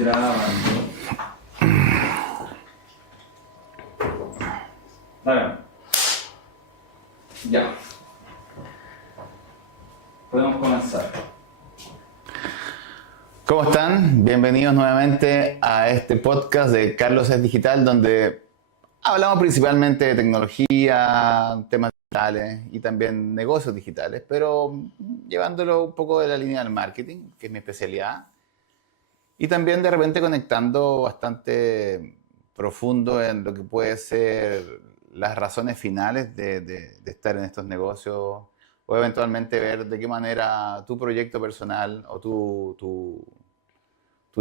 Grabando. Dale. Ya. Podemos comenzar. ¿Cómo están? Bienvenidos nuevamente a este podcast de Carlos es Digital, donde hablamos principalmente de tecnología, temas digitales y también negocios digitales, pero llevándolo un poco de la línea del marketing, que es mi especialidad, y también de repente conectando bastante profundo en lo que puede ser las razones finales de estar en estos negocios, o eventualmente ver de qué manera tu proyecto personal o tu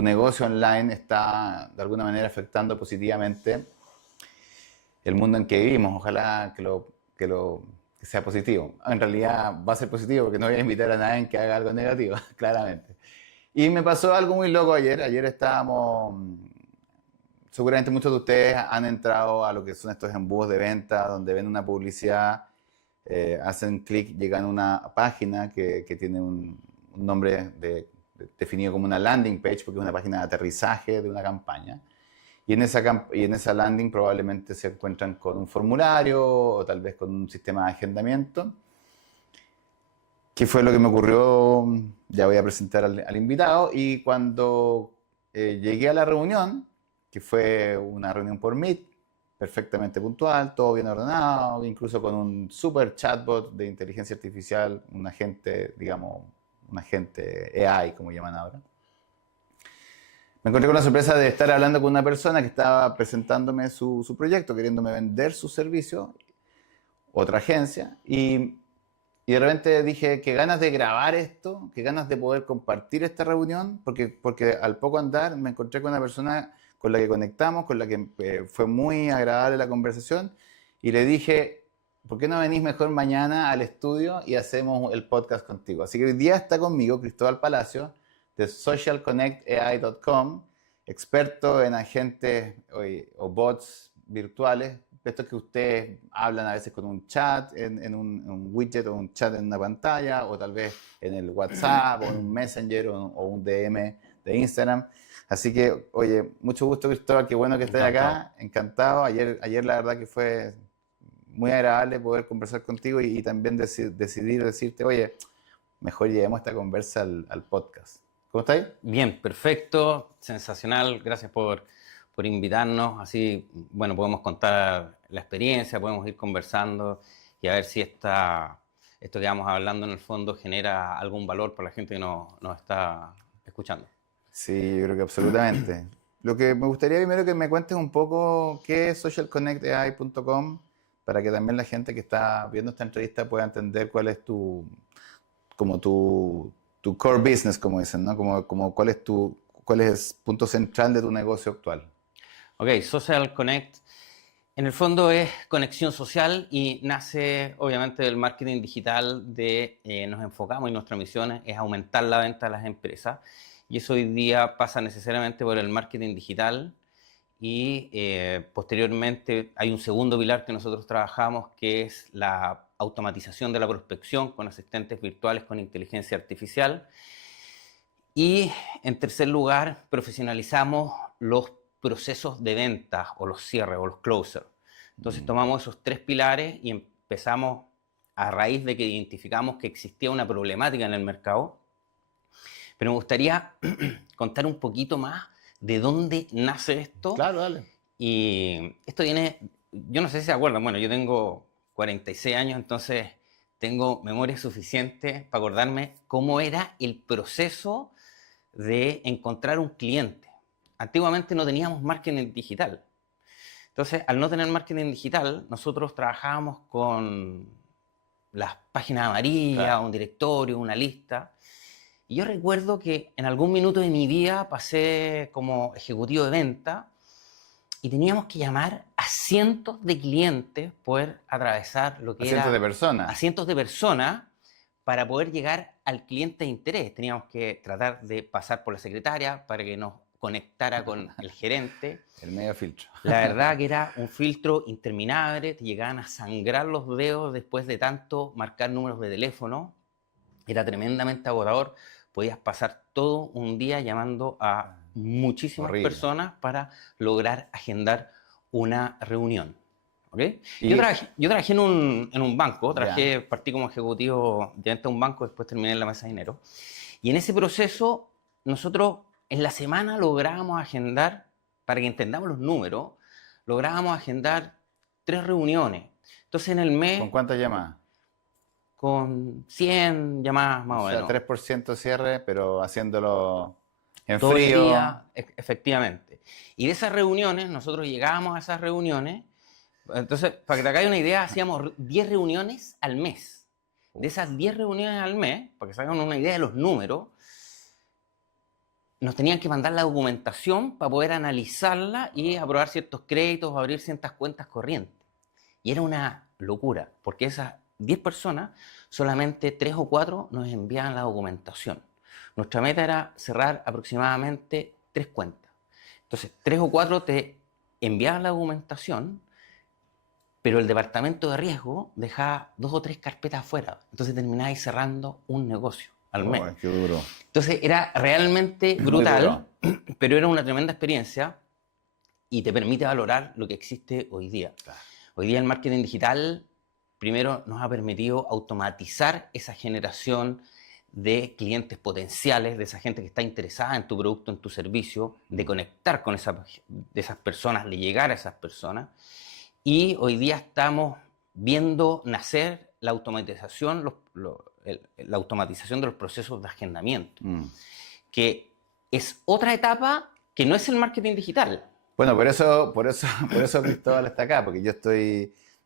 negocio online está de alguna manera afectando positivamente el mundo en que vivimos. Ojalá que sea positivo. En realidad va a ser positivo porque no voy a invitar a nadie que haga algo negativo, claramente. Y me pasó algo muy loco ayer. Ayer estábamos, seguramente muchos de ustedes han entrado a lo que son estos embudos de venta, donde ven una publicidad, hacen clic, llegan a una página que tiene un nombre definido como una landing page, porque es una página de aterrizaje de una campaña. Y en esa landing probablemente se encuentran con un formulario o tal vez con un sistema de agendamiento. ¿Qué fue lo que me ocurrió? Ya voy a presentar al invitado. Y cuando llegué a la reunión, que fue una reunión por Meet, perfectamente puntual, todo bien ordenado, incluso con un super chatbot de inteligencia artificial, un agente, digamos, un agente AI, como llaman ahora. Me encontré con la sorpresa de estar hablando con una persona que estaba presentándome su proyecto, queriéndome vender su servicio, otra agencia, y de repente dije, qué ganas de grabar esto, qué ganas de poder compartir esta reunión, porque al poco andar me encontré con una persona con la que conectamos, con la que fue muy agradable la conversación, y le dije, ¿por qué no venís mejor mañana al estudio y hacemos el podcast contigo? Así que hoy día está conmigo Cristóbal Palacio de socialconnectai.com, experto en agentes o bots virtuales, estos que ustedes hablan a veces con un chat, en un widget o un chat en una pantalla, o tal vez en el WhatsApp, o en un Messenger, o un DM de Instagram. Así que, oye, mucho gusto, Cristóbal, qué bueno que estés acá, encantado. Ayer la verdad que fue muy agradable poder conversar contigo y también decidir decirte, oye, mejor llevemos esta conversa al podcast. ¿Cómo estáis? Bien, perfecto, sensacional. Gracias por invitarnos. Así, bueno, podemos contar la experiencia, podemos ir conversando y a ver si esto que vamos hablando en el fondo genera algún valor para la gente que nos está escuchando. Sí, yo creo que absolutamente. Lo que me gustaría primero que me cuentes un poco qué es socialconnectai.com para que también la gente que está viendo esta entrevista pueda entender cuál es tu core business, como dicen, ¿no? Cuál es el punto central de tu negocio actual. Ok, Social Connect en el fondo es conexión social y nace obviamente del marketing digital nos enfocamos y nuestra misión es aumentar la venta de las empresas y eso hoy día pasa necesariamente por el marketing digital y posteriormente hay un segundo pilar que nosotros trabajamos que es la automatización de la prospección con asistentes virtuales con inteligencia artificial y en tercer lugar profesionalizamos los procesos de venta o los cierres o los closers. Entonces tomamos esos tres pilares y empezamos a raíz de que identificamos que existía una problemática en el mercado. Pero me gustaría contar un poquito más de dónde nace esto. Claro, dale. Y esto viene, yo no sé si se acuerdan, bueno, yo tengo 46 años, entonces tengo memoria suficiente para acordarme cómo era el proceso de encontrar un cliente. Antiguamente no teníamos marketing digital. Entonces, al no tener marketing digital, nosotros trabajábamos con las páginas amarillas, claro, un directorio, una lista. Y yo recuerdo que en algún minuto de mi vida pasé como ejecutivo de venta y teníamos que llamar a cientos de clientes, poder atravesar lo que era... cientos de personas. A cientos de personas para poder llegar al cliente de interés. Teníamos que tratar de pasar por la secretaria para que nos conectara con el gerente. El medio filtro. La verdad que era un filtro interminable, te llegaban a sangrar los dedos después de tanto marcar números de teléfono. Era tremendamente agotador, podías pasar todo un día llamando a muchísimas Horrible. personas para lograr agendar una reunión. ¿Ok? Y- Yo trabajé en un banco, partí como ejecutivo de un banco, después terminé en la mesa de dinero. Y en ese proceso, nosotros en la semana lográbamos agendar, para que entendamos los números, lográbamos agendar 3 reuniones. Entonces en el mes, ¿Con cuántas llamadas? con 100 llamadas más o O sea, menos. 3% cierre, pero haciéndolo en Todo el frío. día, efectivamente. Y de esas reuniones, nosotros llegábamos a esas reuniones. Entonces, para que te hagáis una idea, hacíamos 10 reuniones al mes. De esas 10 reuniones al mes, para que se hagan una idea de los números, nos tenían que mandar la documentación para poder analizarla y aprobar ciertos créditos, abrir ciertas cuentas corrientes. Y era una locura, porque esas 10 personas, solamente 3 o 4 nos enviaban la documentación. Nuestra meta era cerrar aproximadamente 3 cuentas. Entonces, 3 o 4 te enviaban la documentación, pero el departamento de riesgo dejaba 2 o 3 carpetas afuera. Entonces termináis cerrando un negocio al mes. Qué duro. Entonces era realmente Muy brutal, pero era una tremenda experiencia y te permite valorar lo que existe hoy día. Claro. Hoy día el marketing digital, primero, nos ha permitido automatizar esa generación de clientes potenciales, de esa gente que está interesada en tu producto, en tu servicio, de conectar con de esas personas, de llegar a esas personas. Y hoy día estamos viendo nacer la automatización, la automatización de los procesos de agendamiento, que es otra etapa que no es el marketing digital. Bueno, por eso Cristóbal está acá, porque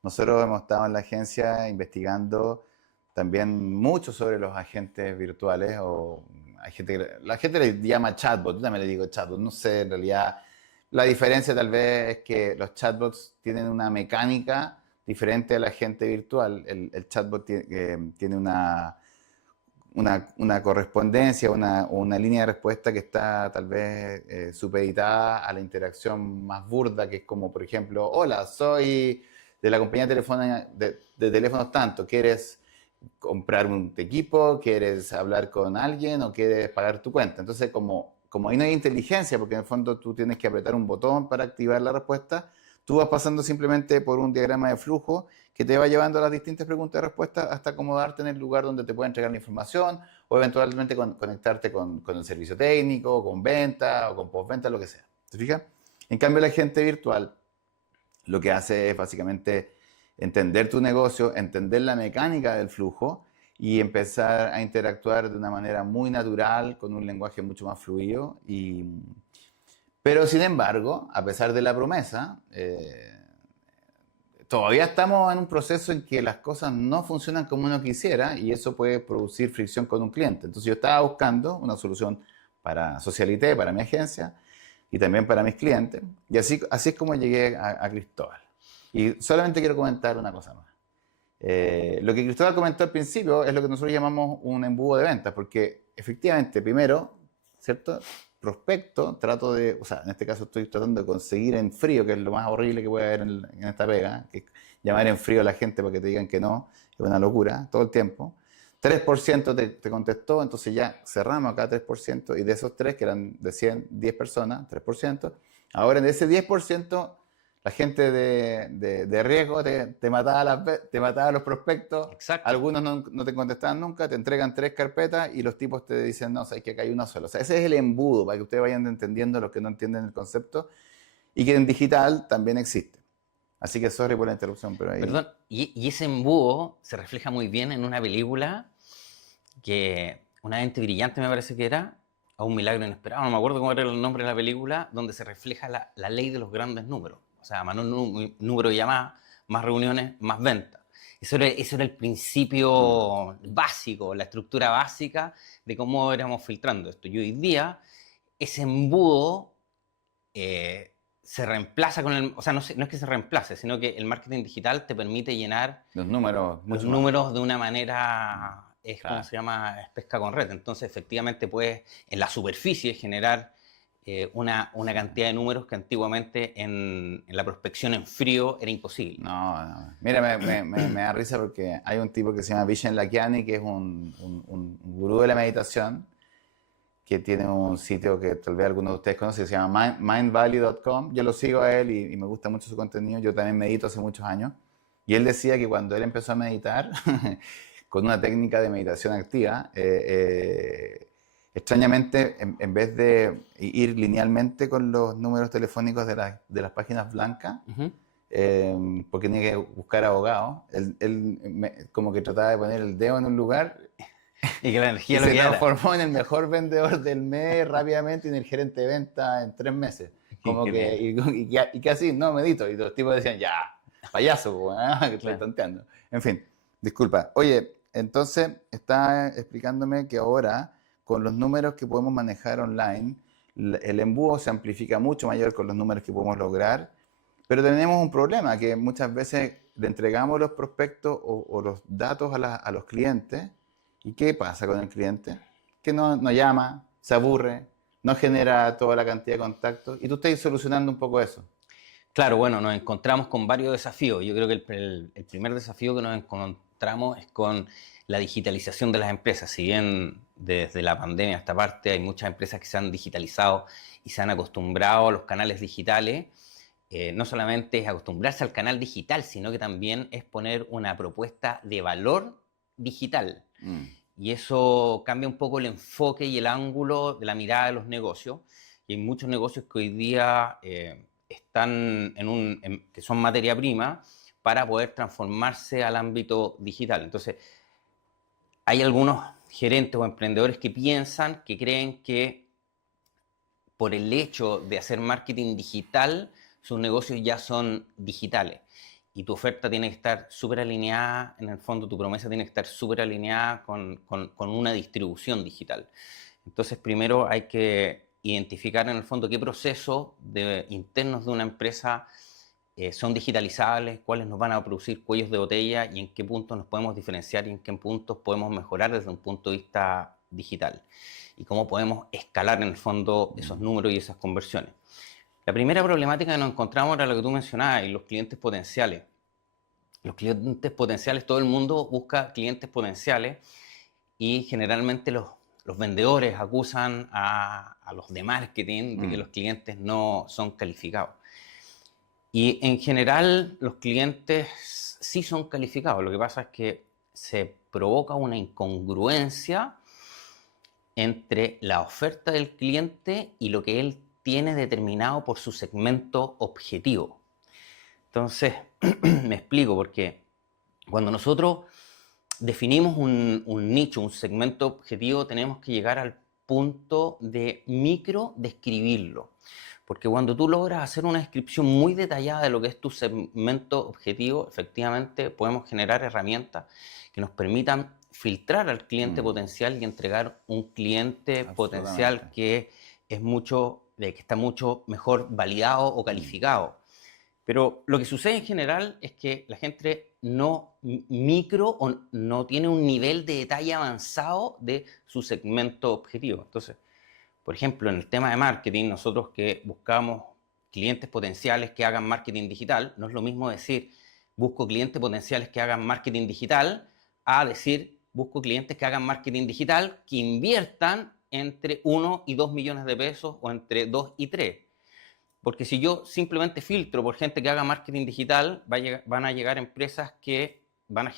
nosotros hemos estado en la agencia investigando también mucho sobre los agentes virtuales, o la gente le llama chatbot, yo también le digo chatbot, no sé, en realidad la diferencia tal vez es que los chatbots tienen una mecánica diferente al agente virtual. El chatbot tiene una correspondencia, una línea de respuesta que está tal vez supeditada a la interacción más burda, que es como, por ejemplo, hola, soy de la compañía de teléfonos tanto, ¿quieres comprar un equipo? ¿Quieres hablar con alguien? ¿O quieres pagar tu cuenta? Entonces, como ahí no hay inteligencia, porque en el fondo tú tienes que apretar un botón para activar la respuesta, tú vas pasando simplemente por un diagrama de flujo que te va llevando a las distintas preguntas y respuestas hasta acomodarte en el lugar donde te puede entregar la información o eventualmente conectarte con el servicio técnico, con venta o con postventa, lo que sea. ¿Te fijas? En cambio, el agente virtual lo que hace es básicamente entender tu negocio, entender la mecánica del flujo y empezar a interactuar de una manera muy natural, con un lenguaje mucho más fluido. Pero sin embargo, a pesar de la promesa, todavía estamos en un proceso en que las cosas no funcionan como uno quisiera y eso puede producir fricción con un cliente. Entonces yo estaba buscando una solución para Socialité, para mi agencia y también para mis clientes. Y así es como llegué a Cristóbal. Y solamente quiero comentar una cosa más. Lo que Cristóbal comentó al principio es lo que nosotros llamamos un embudo de ventas, porque efectivamente, primero, ¿cierto? Prospecto, en este caso estoy tratando de conseguir en frío, que es lo más horrible que puede haber en esta pega, que es llamar en frío a la gente para que te digan que no, es una locura, todo el tiempo. 3% te contestó, entonces ya cerramos acá 3%, y de esos 3, que eran de 100, 10 personas, 3%, ahora de ese 10%, la gente de riesgo te mataba los prospectos. Exacto. Algunos no te contestaban nunca, te entregan 3 carpetas y los tipos te dicen, no, sabes que acá hay una sola. O sea, ese es el embudo para que ustedes vayan entendiendo los que no entienden el concepto y que en digital también existe. Así que sorry por la interrupción, pero ahí... Perdón, y ese embudo se refleja muy bien en una película que Una mente brillante me parece que era, o Un milagro inesperado, no me acuerdo cómo era el nombre de la película, donde se refleja la ley de los grandes números. O sea, más número de llamadas, más reuniones, más ventas. Eso era el principio básico, la estructura básica de cómo éramos filtrando esto. Y hoy día, ese embudo se reemplaza con el... O sea, no es que se reemplace, sino que el marketing digital te permite llenar los números de una manera... Claro. ¿Cómo se llama? Es pesca con red. Entonces, efectivamente, puedes en la superficie generar una cantidad de números que antiguamente en la prospección en frío era imposible. No. Mira, me da risa porque hay un tipo que se llama Vishen Lakhiani, que es un gurú de la meditación, que tiene un sitio que tal vez algunos de ustedes conocen, se llama mindvalley.com. Yo lo sigo a él y me gusta mucho su contenido. Yo también medito hace muchos años. Y él decía que cuando él empezó a meditar, con una técnica de meditación activa, extrañamente, en vez de ir linealmente con los números telefónicos de las páginas blancas, porque tenía que buscar abogados, como que trataba de poner el dedo en un lugar Y que la y energía lo se guiara. transformó en el mejor vendedor del mes rápidamente y en el gerente de venta en 3 meses. Como que, y que así, no, medito. Y los tipos decían, ya, payaso, po, que estoy Claro. tonteando. En fin, disculpa. Oye, entonces está explicándome que ahora, con los números que podemos manejar online, el embudo se amplifica mucho mayor con los números que podemos lograr, pero tenemos un problema, que muchas veces le entregamos los prospectos o los datos a los clientes. ¿Y qué pasa con el cliente? Que no llama, se aburre, no genera toda la cantidad de contactos. Y tú estás solucionando un poco eso. Claro, bueno, nos encontramos con varios desafíos. Yo creo que el primer desafío que nos encontramos es con la digitalización de las empresas. Si bien desde la pandemia a esta parte hay muchas empresas que se han digitalizado y se han acostumbrado a los canales digitales, no solamente es acostumbrarse al canal digital, sino que también es poner una propuesta de valor digital. Y eso cambia un poco el enfoque y el ángulo de la mirada de los negocios. Y hay muchos negocios que hoy día están que son materia prima para poder transformarse al ámbito digital. Entonces, hay algunos gerentes o emprendedores que piensan, que creen que por el hecho de hacer marketing digital, sus negocios ya son digitales. Y tu oferta tiene que estar súper alineada, en el fondo tu promesa tiene que estar súper alineada con una distribución digital. Entonces, primero hay que identificar en el fondo qué procesos internos de una empresa son digitalizables, cuáles nos van a producir cuellos de botella y en qué puntos nos podemos diferenciar y en qué puntos podemos mejorar desde un punto de vista digital. Y cómo podemos escalar en el fondo esos números y esas conversiones. La primera problemática que nos encontramos era lo que tú mencionabas, y los clientes potenciales. Los clientes potenciales, todo el mundo busca clientes potenciales y generalmente los vendedores acusan a los de marketing de que los clientes no son calificados. Y en general los clientes sí son calificados. Lo que pasa es que se provoca una incongruencia entre la oferta del cliente y lo que él tiene determinado por su segmento objetivo. Entonces, me explico, porque cuando nosotros definimos un nicho, un segmento objetivo, tenemos que llegar al punto de micro describirlo. Porque cuando tú logras hacer una descripción muy detallada de lo que es tu segmento objetivo, efectivamente podemos generar herramientas que nos permitan filtrar al cliente potencial y entregar un cliente potencial que está mucho mejor validado o calificado. Pero lo que sucede en general es que la gente no o no tiene un nivel de detalle avanzado de su segmento objetivo. Entonces, por ejemplo, en el tema de marketing, nosotros que buscamos clientes potenciales que hagan marketing digital, no es lo mismo decir busco clientes potenciales que hagan marketing digital a decir busco clientes que hagan marketing digital que inviertan entre 1 y 2 millones de pesos o entre 2 y 3. Porque si yo simplemente filtro por gente que haga marketing digital, van a llegar empresas que vamos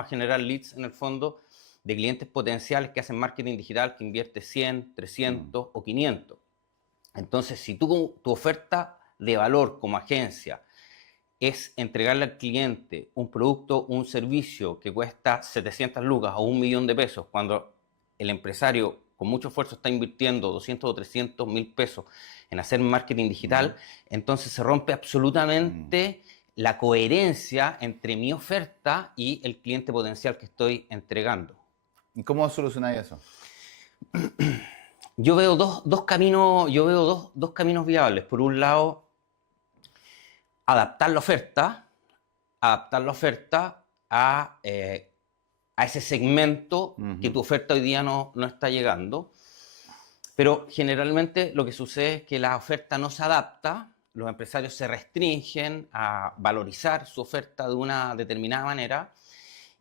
a generar leads en el fondo de clientes potenciales que hacen marketing digital que invierte 100, 300 o 500. Entonces, si tu oferta de valor como agencia es entregarle al cliente un producto, un servicio que cuesta 700 lucas o 1 millón de pesos, cuando el empresario con mucho esfuerzo está invirtiendo 200 o 300 mil pesos en hacer marketing digital, entonces se rompe absolutamente la coherencia entre mi oferta y el cliente potencial que estoy entregando. ¿Y cómo solucionáis eso? Yo veo dos caminos viables. Por un lado, adaptar la oferta a ese segmento que tu oferta hoy día no está llegando. Pero generalmente lo que sucede es que la oferta no se adapta, los empresarios se restringen a valorizar su oferta de una determinada manera,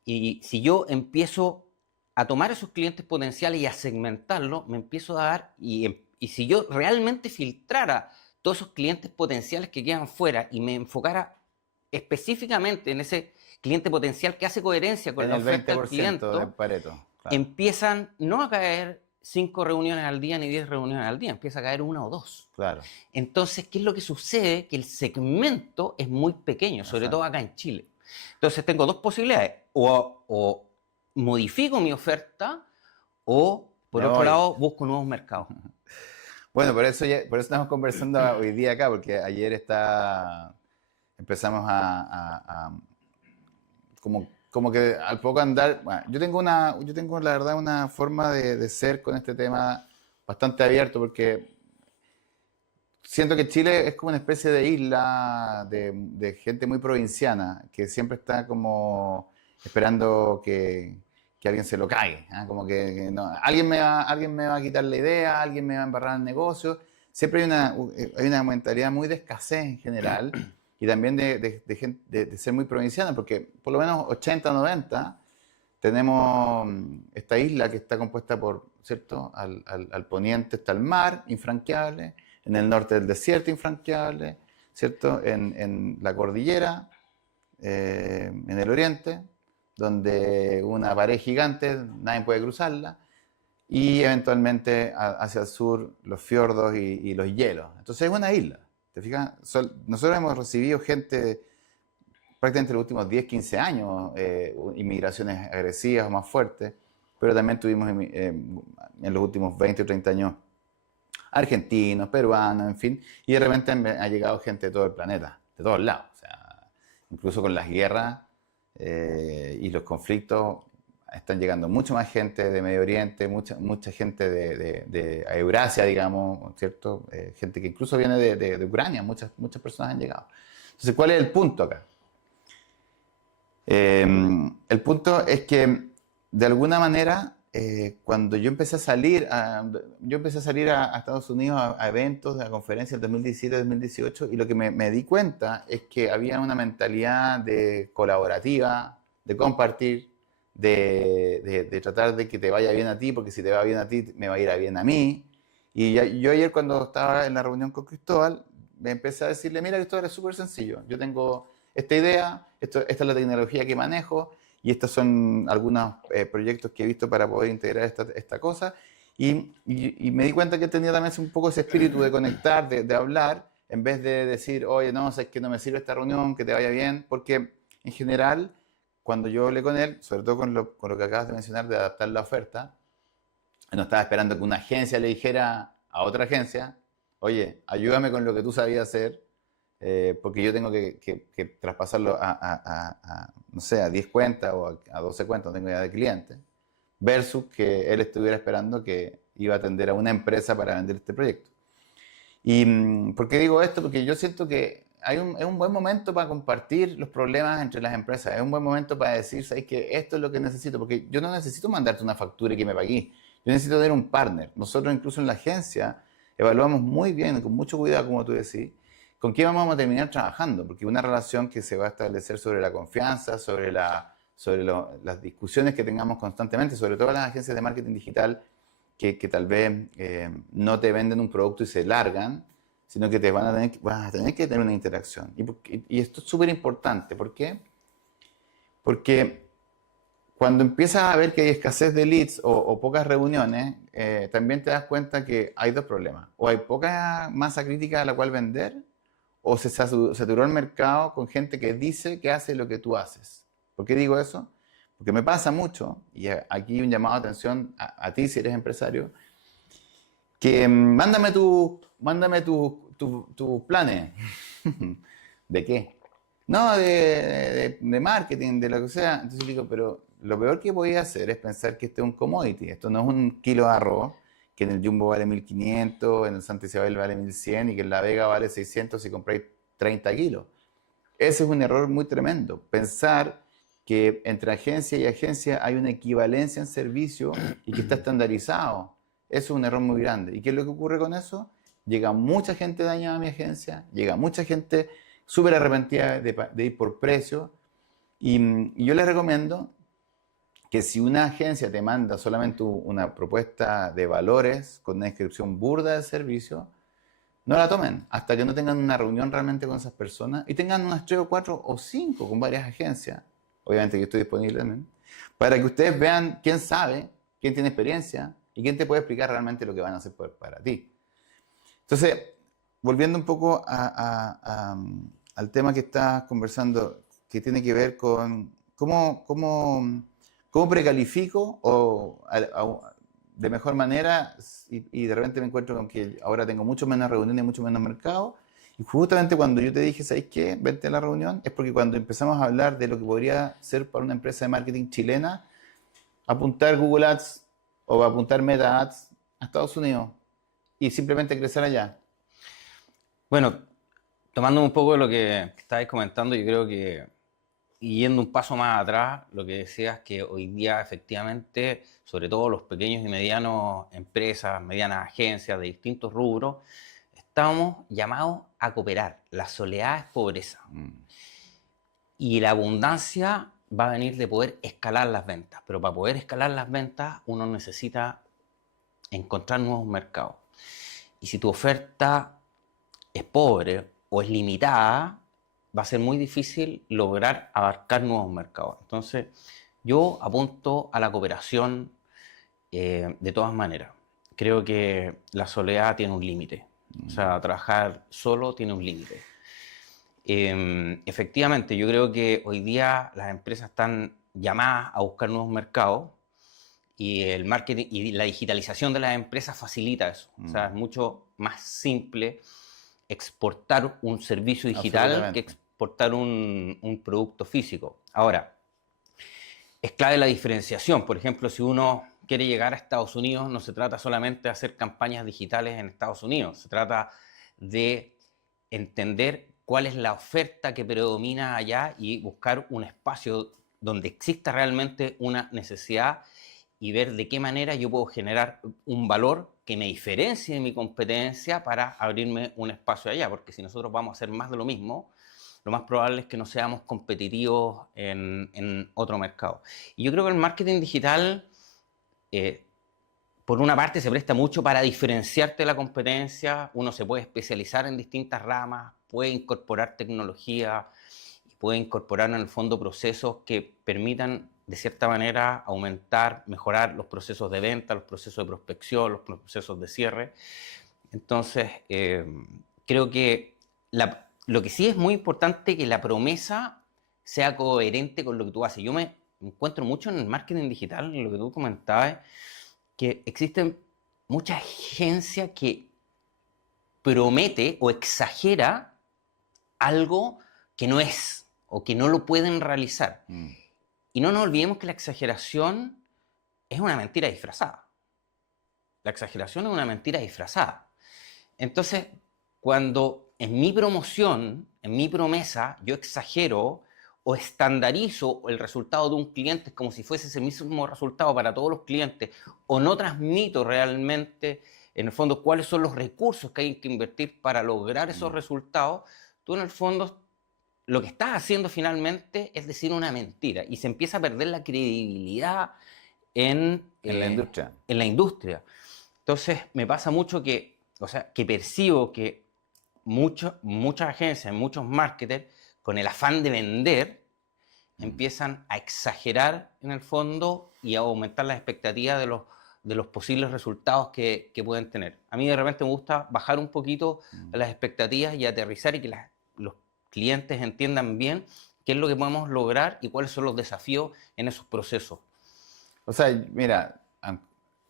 y si yo empiezo a tomar esos clientes potenciales y a segmentarlos, me empiezo a dar, y si yo realmente filtrara todos esos clientes potenciales que quedan fuera y me enfocara específicamente en ese cliente potencial que hace coherencia con En la el oferta del 20% cliente, de Pareto. Claro. empiezan no a caer 5 reuniones al día ni 10 reuniones al día, empieza a caer 1 o 2. Claro. Entonces, ¿qué es lo que sucede? Que el segmento es muy pequeño, sobre Exacto. todo acá en Chile. Entonces, tengo dos posibilidades. O modifico mi oferta o, por Me otro voy. lado, busco nuevos mercados. Bueno, por eso estamos conversando hoy día acá, porque ayer empezamos como que al poco andar, bueno, yo tengo la verdad una forma de ser con este tema bastante abierto, porque siento que Chile es como una especie de isla de gente muy provinciana, que siempre está como esperando que alguien se lo cague, ¿ah? Como que no, alguien me va a quitar la idea, alguien me va a embarrar el negocio. Siempre hay una mentalidad muy de escasez en general y también de ser muy provinciana, porque por lo menos 80 o 90 tenemos esta isla que está compuesta por, ¿cierto? Al poniente está el mar, infranqueable, en el norte del desierto, infranqueable, ¿cierto? En la cordillera, en el oriente, donde una pared gigante, nadie puede cruzarla, y eventualmente hacia el sur los fiordos y los hielos. Entonces es una isla, ¿te fijas? Nosotros hemos recibido gente prácticamente los últimos 10, 15 años, inmigraciones agresivas o más fuertes, pero también tuvimos en los últimos 20 o 30 años argentinos, peruanos, en fin, y de repente ha llegado gente de todo el planeta, de todos lados, o sea, incluso con las guerras y los conflictos están llegando mucho más gente de Medio Oriente, mucha gente de Eurasia, digamos, ¿cierto? Gente que incluso viene de Ucrania, muchas personas han llegado. Entonces, ¿cuál es el punto acá? El punto es que, de alguna manera, cuando yo empecé a salir a Estados Unidos a eventos, a conferencias 2017-2018, y lo que me di cuenta es que había una mentalidad de colaborativa, de compartir, de tratar de que te vaya bien a ti, porque si te va bien a ti, me va a ir bien a mí. Y yo ayer cuando estaba en la reunión con Cristóbal, me empecé a decirle, mira, Cristóbal, es súper sencillo. Yo tengo esta idea, esta es la tecnología que manejo, y estos son algunos proyectos que he visto para poder integrar esta cosa. Y me di cuenta que tenía también un poco ese espíritu de conectar, de hablar, en vez de decir, oye, no, sabes que no me sirve esta reunión, que te vaya bien, porque en general, cuando yo hablé con él, sobre todo con lo que acabas de mencionar, de adaptar la oferta, no estaba esperando que una agencia le dijera a otra agencia, oye, ayúdame con lo que tú sabías hacer, porque yo tengo que traspasarlo no sé, a 10 cuentas o a 12 cuentas, no tengo idea de clientes, versus que él estuviera esperando que iba a atender a una empresa para vender este proyecto. ¿Y por qué digo esto? Porque yo siento que es un buen momento para compartir los problemas entre las empresas, es un buen momento para decir, ¿sabes qué? Esto es lo que necesito, porque yo no necesito mandarte una factura y que me pagues, yo necesito tener un partner. Nosotros incluso en la agencia evaluamos muy bien, con mucho cuidado, como tú decís, con quién vamos a terminar trabajando, porque una relación que se va a establecer sobre la confianza, sobre las discusiones que tengamos constantemente, sobre todo las agencias de marketing digital, que tal vez no te venden un producto y se largan, sino que vas a tener que tener una interacción. Y esto es súper importante. ¿Por qué? Porque cuando empiezas a ver que hay escasez de leads o pocas reuniones, también te das cuenta que hay dos problemas. O hay poca masa crítica a la cual vender, o se saturó el mercado con gente que dice que hace lo que tú haces. ¿Por qué digo eso? Porque me pasa mucho, y aquí un llamado de atención a ti si eres empresario, que mándame tus planes. ¿De qué? No, de marketing, de lo que sea. Entonces digo, pero lo peor que podía hacer es pensar que esto es un commodity. Esto no es un kilo de arroz, que en el Jumbo vale 1.500, en el Santa Isabel vale 1.100 y que en La Vega vale 600 si compráis 30 kilos. Ese es un error muy tremendo. Pensar que entre agencia y agencia hay una equivalencia en servicio y que está estandarizado. Eso es un error muy grande. ¿Y qué es lo que ocurre con eso? Llega mucha gente dañada a mi agencia, llega mucha gente súper arrepentida de ir por precio. Y yo les recomiendo, que si una agencia te manda solamente una propuesta de valores con una descripción burda del servicio, no la tomen hasta que no tengan una reunión realmente con esas personas y tengan unas 3 o 4 o 5 con varias agencias. Obviamente yo estoy disponible también, para que ustedes vean quién sabe, quién tiene experiencia y quién te puede explicar realmente lo que van a hacer para ti. Entonces, volviendo un poco al tema que estás conversando, que tiene que ver con cómo precalifico de mejor manera y de repente me encuentro con que ahora tengo mucho menos reuniones, mucho menos mercado. Y justamente cuando yo te dije, ¿sabes qué? Vente a la reunión, es porque cuando empezamos a hablar de lo que podría ser para una empresa de marketing chilena, apuntar Google Ads o apuntar Meta Ads a Estados Unidos y simplemente crecer allá. Bueno, tomando un poco de lo que estabais comentando, yo creo que, y yendo un paso más atrás, lo que decías que hoy día efectivamente, sobre todo los pequeños y medianos empresas, medianas agencias de distintos rubros, estamos llamados a cooperar. La soledad es pobreza. Y la abundancia va a venir de poder escalar las ventas. Pero para poder escalar las ventas, uno necesita encontrar nuevos mercados. Y si tu oferta es pobre o es limitada, va a ser muy difícil lograr abarcar nuevos mercados. Entonces, yo apunto a la cooperación de todas maneras. Creo que la soledad tiene un límite. O sea, trabajar solo tiene un límite. Efectivamente, yo creo que hoy día las empresas están llamadas a buscar nuevos mercados y el marketing y la digitalización de las empresas facilita eso. O sea, es mucho más simple exportar un servicio digital que exportar un producto físico. Ahora, es clave la diferenciación. Por ejemplo, si uno quiere llegar a Estados Unidos, no se trata solamente de hacer campañas digitales en Estados Unidos, se trata de entender cuál es la oferta que predomina allá y buscar un espacio donde exista realmente una necesidad y ver de qué manera yo puedo generar un valor que me diferencie de mi competencia para abrirme un espacio allá, porque si nosotros vamos a hacer más de lo mismo, lo más probable es que no seamos competitivos en otro mercado. Y yo creo que el marketing digital, por una parte, se presta mucho para diferenciarte de la competencia, uno se puede especializar en distintas ramas, puede incorporar tecnología, puede incorporar en el fondo procesos que permitan de cierta manera aumentar, mejorar los procesos de venta, los procesos de prospección, los procesos de cierre. Entonces, creo que lo que sí es muy importante es que la promesa sea coherente con lo que tú haces. Yo me encuentro mucho en el marketing digital, en lo que tú comentabas, que existen muchas agencias que promete o exagera algo que no es o que no lo pueden realizar. Y no nos olvidemos que la exageración es una mentira disfrazada. La exageración es una mentira disfrazada. Entonces, cuando en mi promoción, en mi promesa, yo exagero o estandarizo el resultado de un cliente como si fuese ese mismo resultado para todos los clientes, o no transmito realmente, en el fondo, cuáles son los recursos que hay que invertir para lograr esos resultados, tú en el fondo lo que estás haciendo finalmente es decir una mentira y se empieza a perder la credibilidad en la industria. En la industria. Entonces, me pasa mucho que percibo que muchas agencias, muchos marketers, con el afán de vender, empiezan a exagerar en el fondo y a aumentar las expectativas de los posibles resultados que pueden tener. A mí de repente me gusta bajar un poquito las expectativas y aterrizar y que los clientes entiendan bien qué es lo que podemos lograr y cuáles son los desafíos en esos procesos. O sea, mira,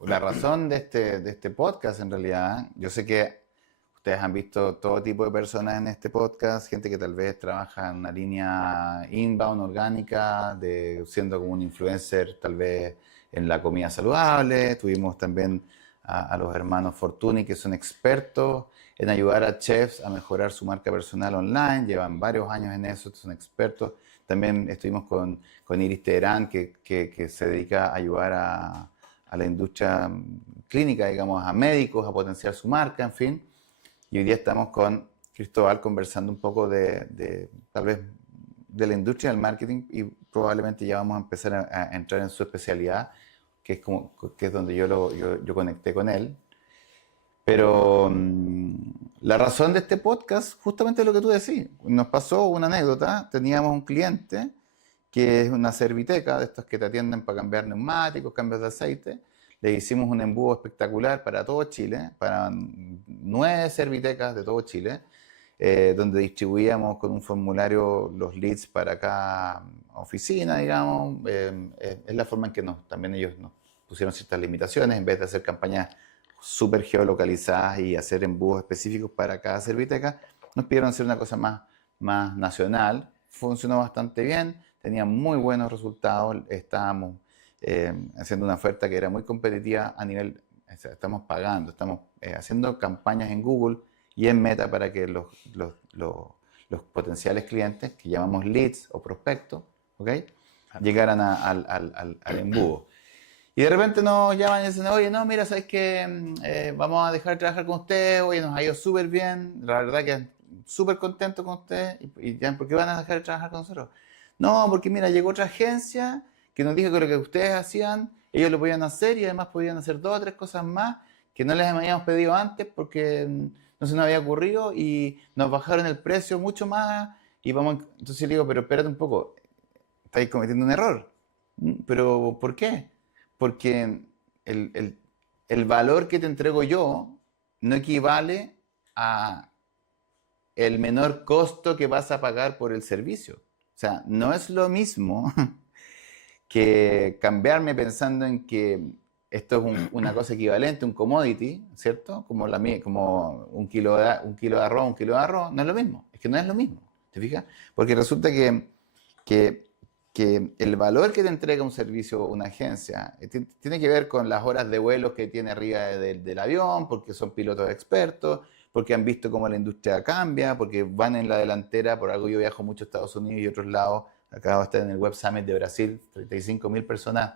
la razón de este podcast en realidad, yo sé que ustedes han visto todo tipo de personas en este podcast, gente que tal vez trabaja en una línea inbound, orgánica, siendo como un influencer tal vez en la comida saludable. Tuvimos también a los hermanos Fortuny, que son expertos en ayudar a chefs a mejorar su marca personal online, llevan varios años en eso, son expertos. También estuvimos con Iris Teherán, que se dedica a ayudar a la industria clínica, digamos, a médicos, a potenciar su marca, en fin. Y hoy día estamos con Cristóbal conversando un poco de tal vez de la industria del marketing y probablemente ya vamos a empezar a entrar en su especialidad, que es donde yo conecté con él. Pero la razón de este podcast justamente es lo que tú decís. Nos pasó una anécdota, teníamos un cliente que es una serviteca, de estos que te atienden para cambiar neumáticos, cambios de aceite. Le hicimos un embudo espectacular para todo Chile, para 9 servitecas de todo Chile, donde distribuíamos con un formulario los leads para cada oficina, digamos. Es la forma en que también ellos nos pusieron ciertas limitaciones, en vez de hacer campañas súper geolocalizadas y hacer embudos específicos para cada serviteca, nos pidieron hacer una cosa más nacional. Funcionó bastante bien, tenía muy buenos resultados, estábamos haciendo una oferta que era muy competitiva a nivel, o sea, estamos haciendo campañas en Google y en Meta para que los potenciales clientes, que llamamos leads o prospectos, ¿okay?, llegaran al embudo. Y de repente nos llaman y dicen, oye, no, mira, ¿sabes qué? Vamos a dejar de trabajar con usted, oye, nos ha ido súper bien, la verdad que súper contento con usted, y ya, ¿por qué van a dejar de trabajar con nosotros? No, porque mira, llegó otra agencia que nos dijo que lo que ustedes hacían, ellos lo podían hacer y además podían hacer 2 o 3 cosas más que no les habíamos pedido antes porque no se nos había ocurrido y nos bajaron el precio mucho más y vamos, entonces le digo, pero espérate un poco, estáis cometiendo un error. ¿Pero por qué? Porque el valor que te entrego yo no equivale a el menor costo que vas a pagar por el servicio. O sea, no es lo mismo que cambiarme pensando en que esto es una cosa equivalente, un commodity, ¿cierto? Como un kilo de arroz, un kilo de arroz, no es lo mismo. Es que no es lo mismo, ¿te fijas? Porque resulta que el valor que te entrega un servicio, una agencia, tiene que ver con las horas de vuelo que tiene arriba del avión, porque son pilotos expertos, porque han visto cómo la industria cambia, porque van en la delantera. Por algo yo viajo mucho a Estados Unidos y otros lados. Acabo de estar en el Web Summit de Brasil, 35.000 personas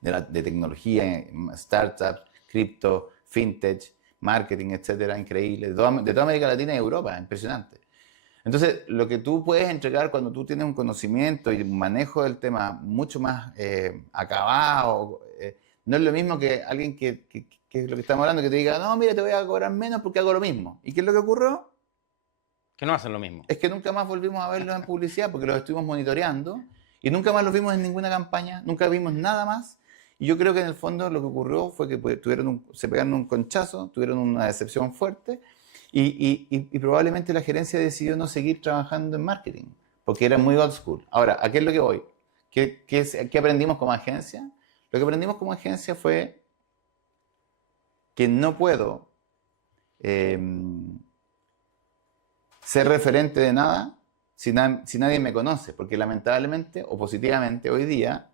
de tecnología, startups, cripto, fintech, marketing, etcétera, increíble, de toda América Latina y Europa, impresionante. Entonces, lo que tú puedes entregar cuando tú tienes un conocimiento y un manejo del tema mucho más acabado, no es lo mismo que alguien que es lo que estamos hablando, que te diga, no, mira, te voy a cobrar menos porque hago lo mismo. ¿Y qué es lo que ocurrió? Que no hacen lo mismo. Es que nunca más volvimos a verlos en publicidad porque los estuvimos monitoreando y nunca más los vimos en ninguna campaña, nunca vimos nada más. Y yo creo que en el fondo lo que ocurrió fue que se pegaron un conchazo, tuvieron una decepción fuerte. Y probablemente la gerencia decidió no seguir trabajando en marketing, porque era muy old school. Ahora, ¿a qué es lo que voy? ¿Qué aprendimos como agencia? Lo que aprendimos como agencia fue que no puedo ser referente de nada si nadie me conoce, porque lamentablemente o positivamente hoy día,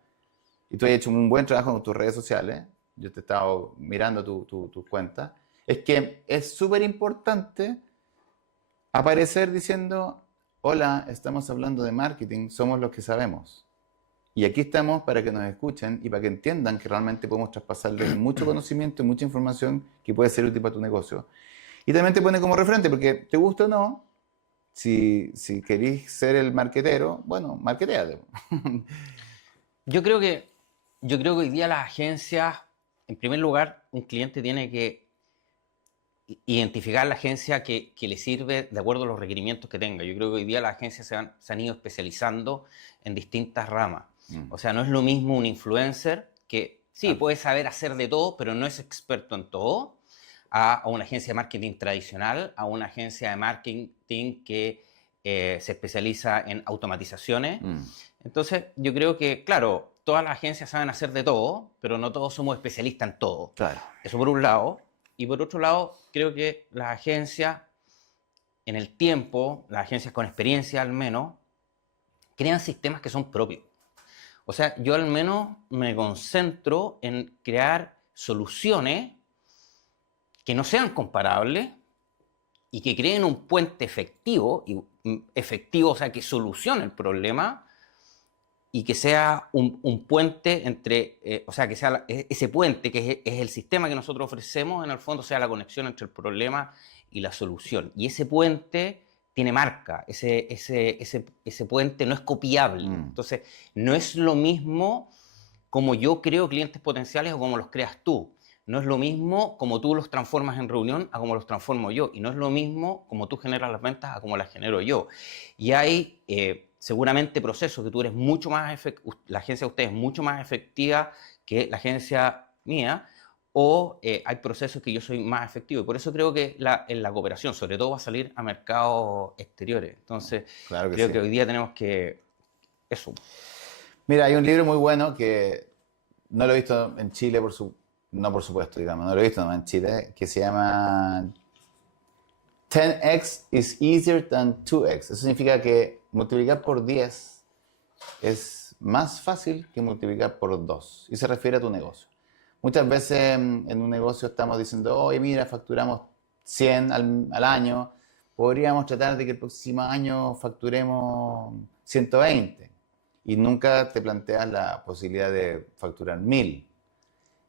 y tú has hecho un buen trabajo con tus redes sociales, yo te he estado mirando tus cuentas, es que es súper importante aparecer diciendo, hola, estamos hablando de marketing, somos los que sabemos. Y aquí estamos para que nos escuchen y para que entiendan que realmente podemos traspasarles mucho conocimiento y mucha información que puede ser útil para tu negocio. Y también te pone como referente, porque te gusta o no, si querís ser el marketero, bueno, marketeate. Yo creo que hoy día las agencias, en primer lugar, un cliente tiene que identificar la agencia que le sirve de acuerdo a los requerimientos que tenga. Yo creo que hoy día las agencias se han ido especializando en distintas ramas. O sea, no es lo mismo un influencer que sí, puede saber hacer de todo, pero no es experto en todo, a una agencia de marketing tradicional, a una agencia de marketing que se especializa en automatizaciones. Entonces, yo creo que, claro, todas las agencias saben hacer de todo, pero no todos somos especialistas en todo. Claro. Eso por un lado. Y por otro lado, creo que las agencias, en el tiempo, las agencias con experiencia al menos, crean sistemas que son propios. O sea, yo al menos me concentro en crear soluciones que no sean comparables y que creen un puente efectivo, o sea, que solucione el problema y que sea un puente entre, o sea, que sea ese puente que es el sistema que nosotros ofrecemos, en el fondo sea la conexión entre el problema y la solución. Y ese puente tiene marca, ese puente no es copiable. Mm. Entonces, no es lo mismo como yo creo clientes potenciales o como los creas tú. No es lo mismo como tú los transformas en reunión a como los transformo yo. Y no es lo mismo como tú generas las ventas a como las genero yo. Y hay seguramente procesos que tú eres mucho más la agencia de ustedes es mucho más efectiva que la agencia mía, o hay procesos que yo soy más efectivo. Y por eso creo que en la cooperación, sobre todo, va a salir a mercados exteriores. Entonces, Claro que creo sí. que hoy día tenemos que... Eso. Mira, hay un libro muy bueno que no lo he visto en Chile, no por supuesto, digamos, no lo he visto nomás en Chile, que se llama 10x is easier than 2x. Eso significa que multiplicar por 10 es más fácil que multiplicar por 2. Y se refiere a tu negocio. Muchas veces en un negocio estamos diciendo, oye, mira, facturamos 100 al año, podríamos tratar de que el próximo año facturemos 120. Y nunca te planteas la posibilidad de facturar 1000.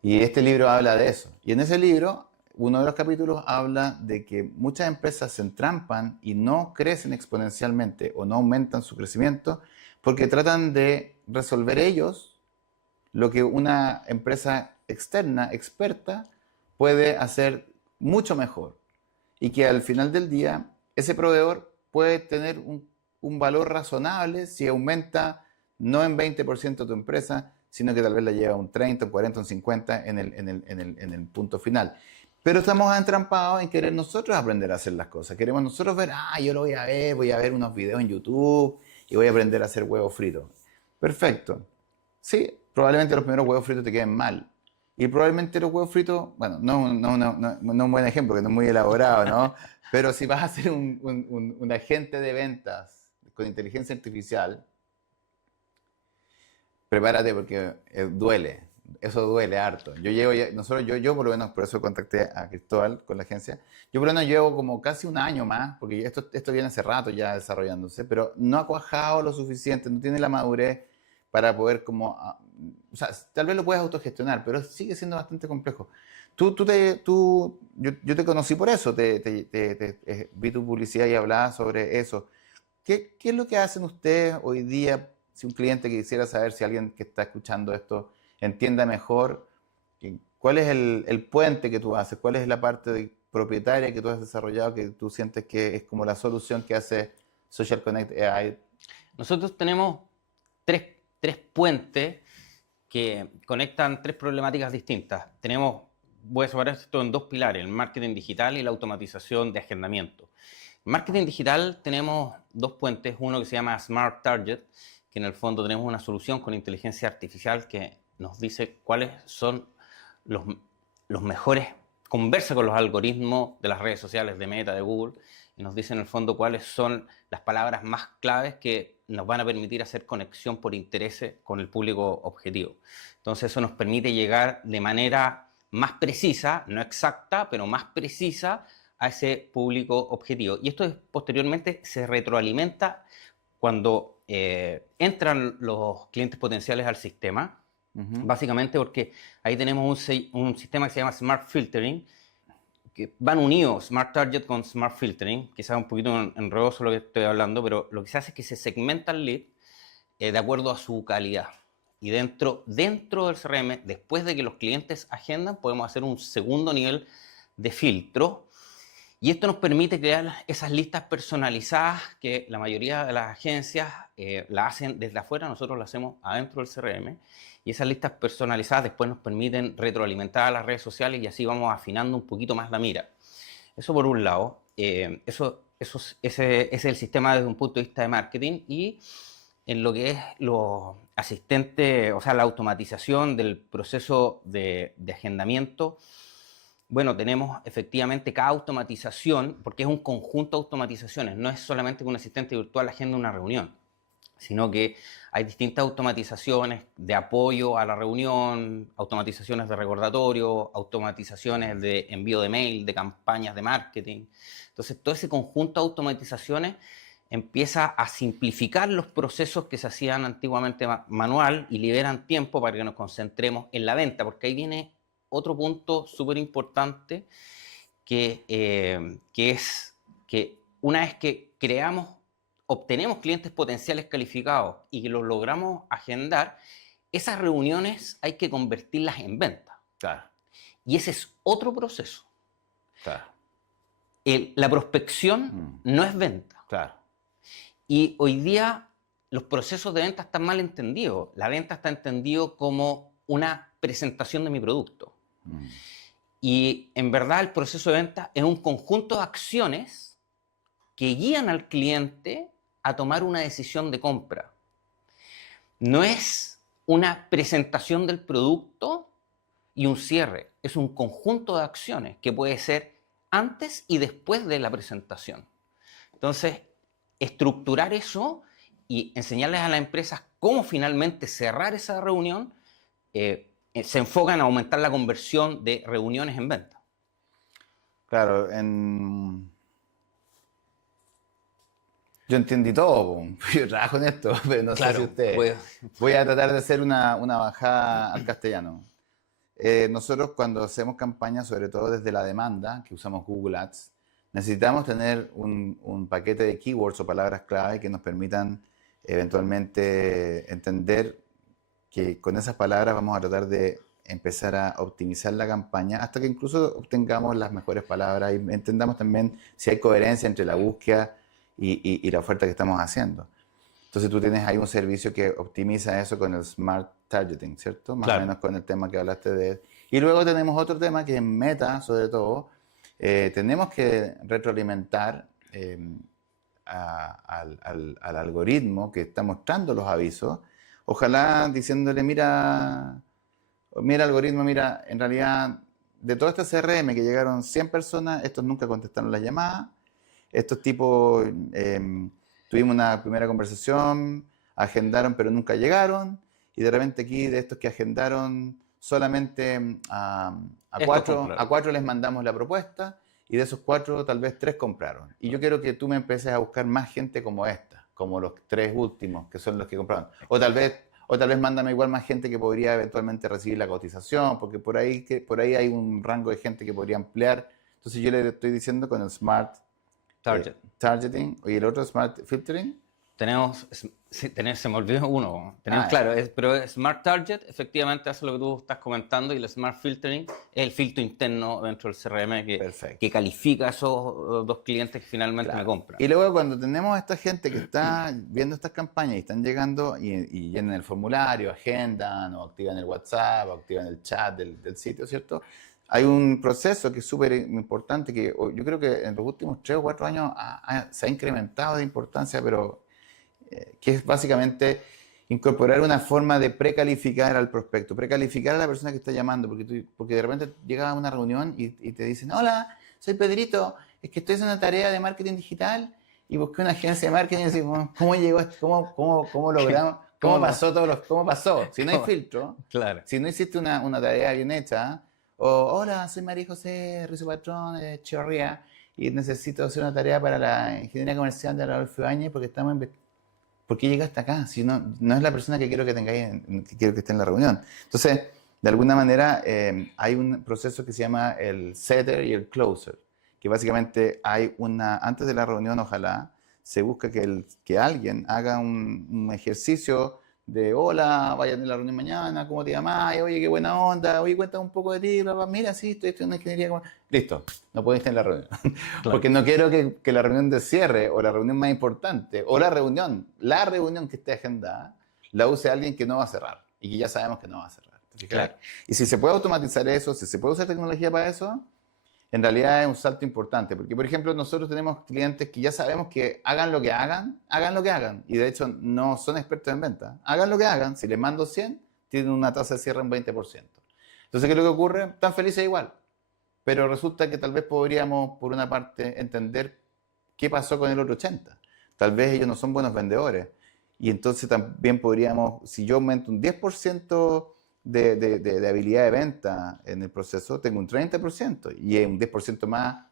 Y este libro habla de eso. Y en ese libro, uno de los capítulos habla de que muchas empresas se entrampan y no crecen exponencialmente o no aumentan su crecimiento porque tratan de resolver ellos lo que una empresa externa, experta, puede hacer mucho mejor. Y que al final del día, ese proveedor puede tener un valor razonable si aumenta no en 20% tu empresa, sino que tal vez la lleva un 30, un 40, un 50 en el punto final. Pero estamos entrampados en querer nosotros aprender a hacer las cosas. Queremos nosotros ver, yo lo voy a ver unos videos en YouTube y voy a aprender a hacer huevos fritos. Perfecto. Sí, probablemente los primeros huevos fritos te queden mal. Y probablemente los huevos fritos, bueno, no un buen ejemplo, que no es muy elaborado, ¿no? Pero si vas a ser un agente de ventas con inteligencia artificial, prepárate porque duele. Eso duele harto. Yo por lo menos, por eso contacté a Cristóbal con la agencia. Yo por lo menos llevo como casi un año más, porque esto viene hace rato ya desarrollándose, pero no ha cuajado lo suficiente, no tiene la madurez para poder o sea, tal vez lo puedes autogestionar, pero sigue siendo bastante complejo. Yo te conocí por eso, vi tu publicidad y hablaba sobre eso. ¿Qué es lo que hacen ustedes hoy día si un cliente quisiera saber, si alguien que está escuchando esto entienda mejor, cuál es el puente que tú haces, cuál es la parte propietaria que tú has desarrollado que tú sientes que es como la solución que hace Social Connect AI? Nosotros tenemos tres puentes que conectan tres problemáticas distintas. Voy a separar esto en dos pilares, el marketing digital y la automatización de agendamiento. En marketing digital tenemos dos puentes, uno que se llama Smart Target, que en el fondo tenemos una solución con inteligencia artificial que nos dice cuáles son los mejores, conversa con los algoritmos de las redes sociales de Meta, de Google, y nos dice en el fondo cuáles son las palabras más claves que nos van a permitir hacer conexión por intereses con el público objetivo. Entonces eso nos permite llegar de manera más precisa, no exacta, pero más precisa a ese público objetivo. Y esto posteriormente se retroalimenta cuando entran los clientes potenciales al sistema, básicamente porque ahí tenemos un sistema que se llama Smart Filtering, que van unidos Smart Target con Smart Filtering, quizás un poquito enredoso lo que estoy hablando, pero lo que se hace es que se segmenta el lead de acuerdo a su calidad. Y dentro del CRM, después de que los clientes agendan, podemos hacer un segundo nivel de filtro. Y esto nos permite crear esas listas personalizadas que la mayoría de las agencias la hacen desde afuera, nosotros las hacemos adentro del CRM. Y esas listas personalizadas después nos permiten retroalimentar a las redes sociales y así vamos afinando un poquito más la mira. Eso por un lado. Ese es el sistema desde un punto de vista de marketing. Y en lo que es los asistentes, o sea, la automatización del proceso de agendamiento, bueno, tenemos efectivamente cada automatización, porque es un conjunto de automatizaciones, no es solamente que un asistente virtual agenda una reunión, sino que hay distintas automatizaciones de apoyo a la reunión, automatizaciones de recordatorio, automatizaciones de envío de mail, de campañas de marketing. Entonces, todo ese conjunto de automatizaciones empieza a simplificar los procesos que se hacían antiguamente manual y liberan tiempo para que nos concentremos en la venta, porque ahí viene otro punto súper importante que es que una vez que obtenemos clientes potenciales calificados y que los logramos agendar, esas reuniones hay que convertirlas en ventas. Claro, Y ese es otro proceso. claro, La prospección no es venta. claro. Y hoy día los procesos de venta están mal entendidos. La venta está entendido como una presentación de mi producto. Y en verdad el proceso de venta es un conjunto de acciones que guían al cliente a tomar una decisión de compra. No es una presentación del producto y un cierre. Es un conjunto de acciones que puede ser antes y después de la presentación. Entonces, estructurar eso y enseñarles a las empresas cómo finalmente cerrar esa reunión, se enfoca en aumentar la conversión de reuniones en venta. Claro, yo entendí todo, po. Yo trabajo en esto, pero no sé si ustedes. Voy a tratar de hacer una bajada al castellano. Nosotros cuando hacemos campañas, sobre todo desde la demanda, que usamos Google Ads, necesitamos tener un paquete de keywords o palabras clave que nos permitan eventualmente entender que con esas palabras vamos a tratar de empezar a optimizar la campaña hasta que incluso obtengamos las mejores palabras y entendamos también si hay coherencia entre la búsqueda y la oferta que estamos haciendo. Entonces tú tienes ahí un servicio que optimiza eso con el Smart Targeting, ¿cierto? Más o menos con el tema que hablaste de. Y luego tenemos otro tema que es Meta, sobre todo. Tenemos que retroalimentar al algoritmo que está mostrando los avisos. Ojalá diciéndole, mira algoritmo, mira, en realidad de todo este CRM que llegaron 100 personas, estos nunca contestaron las llamadas. Estos tipos tuvimos una primera conversación, agendaron pero nunca llegaron, y de repente aquí de estos que agendaron solamente a 4 les mandamos la propuesta, y de esos 4 tal vez 3 compraron. Y yo quiero que tú me empieces a buscar más gente como esta, como los 3 últimos, que son los que compraron. O tal vez mándame igual más gente que podría eventualmente recibir la cotización, porque por ahí hay un rango de gente que podría ampliar. Entonces yo le estoy diciendo con el Smart Targeting y el otro Smart Filtering. Se me olvidó uno. Claro, pero Smart Target efectivamente hace lo que tú estás comentando, y el Smart Filtering es el filtro interno dentro del CRM que califica a esos 2 clientes que finalmente me compran. Y luego cuando tenemos a esta gente que está viendo estas campañas y están llegando y llenan el formulario, agendan o activan el WhatsApp o activan el chat del sitio, ¿cierto? Hay un proceso que es súper importante, que yo creo que en los últimos 3 o 4 años se ha incrementado de importancia, pero que es básicamente incorporar una forma de precalificar al prospecto, precalificar a la persona que está llamando, porque de repente llega a una reunión y te dicen, hola, soy Pedrito, es que estoy haciendo una tarea de marketing digital y busqué una agencia de marketing y decimos, ¿cómo llegó esto? ¿Cómo logramos? ¿Cómo pasó? Si no hay filtro, claro. Si no hiciste una tarea bien hecha, o hola, soy María José Rizzo Patrón de Chorría y necesito hacer una tarea para la ingeniería comercial de Adolfo Ibáñez porque estamos ¿por qué llegaste acá? Si no es la persona que quiero que tengáis, que quiero que esté en la reunión. Entonces, de alguna manera, hay un proceso que se llama el setter y el closer, que básicamente antes de la reunión, ojalá, se busca que alguien haga un ejercicio de hola, vayan a la reunión mañana, ¿cómo te llamas? Oye, qué buena onda, oye, cuéntame un poco de ti, bla, bla. Mira, sí, estoy estudiando ingeniería. Listo, no podéis estar en la reunión. Claro. Porque no quiero que la reunión de cierre o la reunión más importante o la reunión que esté agendada, la use alguien que no va a cerrar y que ya sabemos que no va a cerrar. Claro. Y si se puede automatizar eso, si se puede usar tecnología para eso, en realidad es un salto importante, porque por ejemplo nosotros tenemos clientes que ya sabemos que hagan lo que hagan, y de hecho no son expertos en venta, hagan lo que hagan, si les mando 100, tienen una tasa de cierre en 20%. Entonces, ¿qué es lo que ocurre? Están felices igual, pero resulta que tal vez podríamos, por una parte, entender qué pasó con el otro 80%. Tal vez ellos no son buenos vendedores, y entonces también podríamos, si yo aumento un 10%, de habilidad de venta en el proceso, tengo un 30%, y un 10% más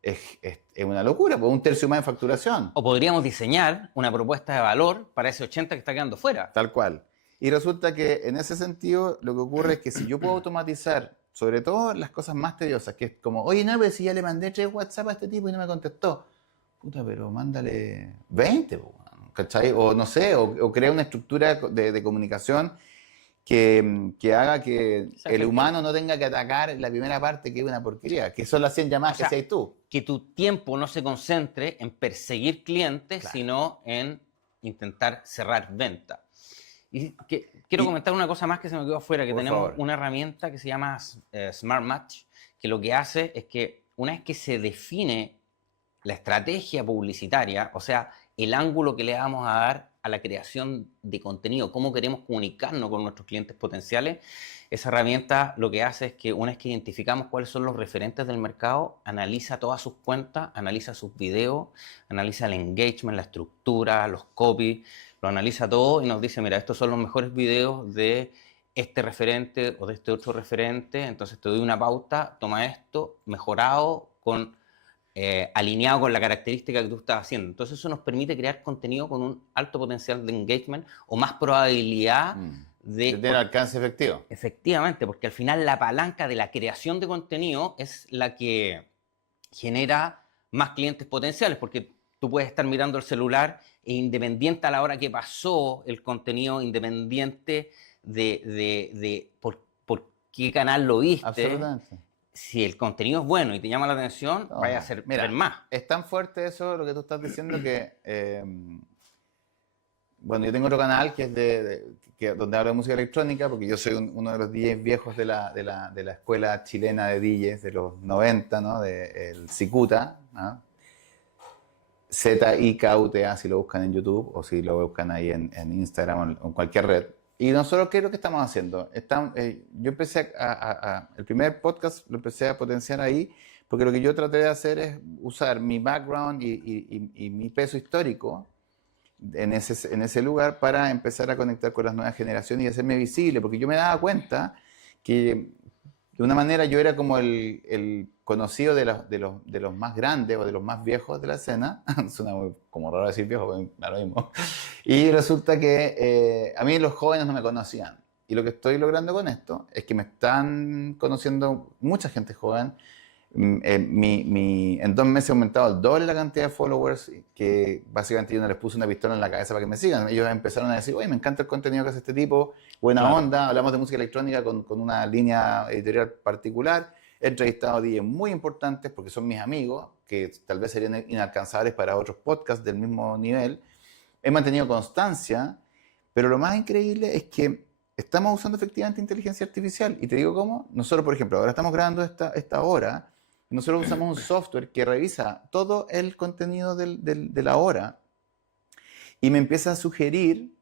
es una locura, pues un tercio más en facturación. O podríamos diseñar una propuesta de valor para ese 80% que está quedando fuera. Tal cual. Y resulta que en ese sentido lo que ocurre es que si yo puedo automatizar, sobre todo las cosas más tediosas, que es como, oye, no, pero si ya le mandé 3 WhatsApp a este tipo y no me contestó. puta, pero mándale 20, po, ¿cachai? O no sé, o crea una estructura de comunicación que haga que sea el efectivo. humano no tenga que atacar la primera parte, que es una porquería, que son las 100 llamadas O sea, que hacías tú. Que tu tiempo no se concentre en perseguir clientes, Claro. sino en intentar cerrar venta. Y quiero comentar una cosa más que se me quedó afuera, que Por tenemos favor. una herramienta que se llama Smart Match, que lo que hace es que una vez que se define la estrategia publicitaria, o sea, el ángulo que le vamos a dar a la creación de contenido, cómo queremos comunicarnos con nuestros clientes potenciales, esa herramienta lo que hace es que una vez que identificamos cuáles son los referentes del mercado, analiza todas sus cuentas, analiza sus videos, analiza el engagement, la estructura, los copy, lo analiza todo y nos dice, mira, estos son los mejores videos de este referente o de este otro referente, entonces te doy una pauta, toma esto, mejorado, alineado con la característica que tú estás haciendo. Entonces eso nos permite crear contenido con un alto potencial de engagement o más probabilidad De tener alcance efectivo. Efectivamente, porque al final la palanca de la creación de contenido es la que genera más clientes potenciales, porque tú puedes estar mirando el celular e independiente a la hora que pasó el contenido, independiente de por qué canal lo viste, Absolutamente. si el contenido es bueno y te llama la atención, No, vaya a ser mira, ver más. Es tan fuerte eso lo que tú estás diciendo que bueno, yo tengo otro canal que es donde hablo de música electrónica, porque yo soy uno de los DJs viejos de la escuela chilena de DJs de los 90, ¿no? El Cicuta, ¿no? ZIKUTA, si lo buscan en YouTube o si lo buscan ahí en Instagram o en cualquier red. Y nosotros, ¿qué es lo que estamos haciendo? Yo empecé el primer podcast lo empecé a potenciar ahí, porque lo que yo traté de hacer es usar mi background y mi peso histórico en ese lugar para empezar a conectar con las nuevas generaciones y hacerme visible, porque yo me daba cuenta que de una manera yo era como el conocido de los más grandes o de los más viejos de la escena. Suena como raro decir viejo, pero da lo mismo. Y resulta que a mí los jóvenes no me conocían. Y lo que estoy logrando con esto es que me están conociendo mucha gente joven. En 2 meses he aumentado el doble la cantidad de followers, que básicamente yo no les puse una pistola en la cabeza para que me sigan. Ellos empezaron a decir, oye, me encanta el contenido que hace este tipo, buena Claro. onda, hablamos de música electrónica con una línea editorial particular. He entrevistado a DJs muy importantes porque son mis amigos, que tal vez serían inalcanzables para otros podcasts del mismo nivel. He mantenido constancia, pero lo más increíble es que estamos usando efectivamente inteligencia artificial. Y te digo cómo. Nosotros, por ejemplo, ahora estamos grabando esta hora. Nosotros usamos un software que revisa todo el contenido de la hora y me empieza a sugerir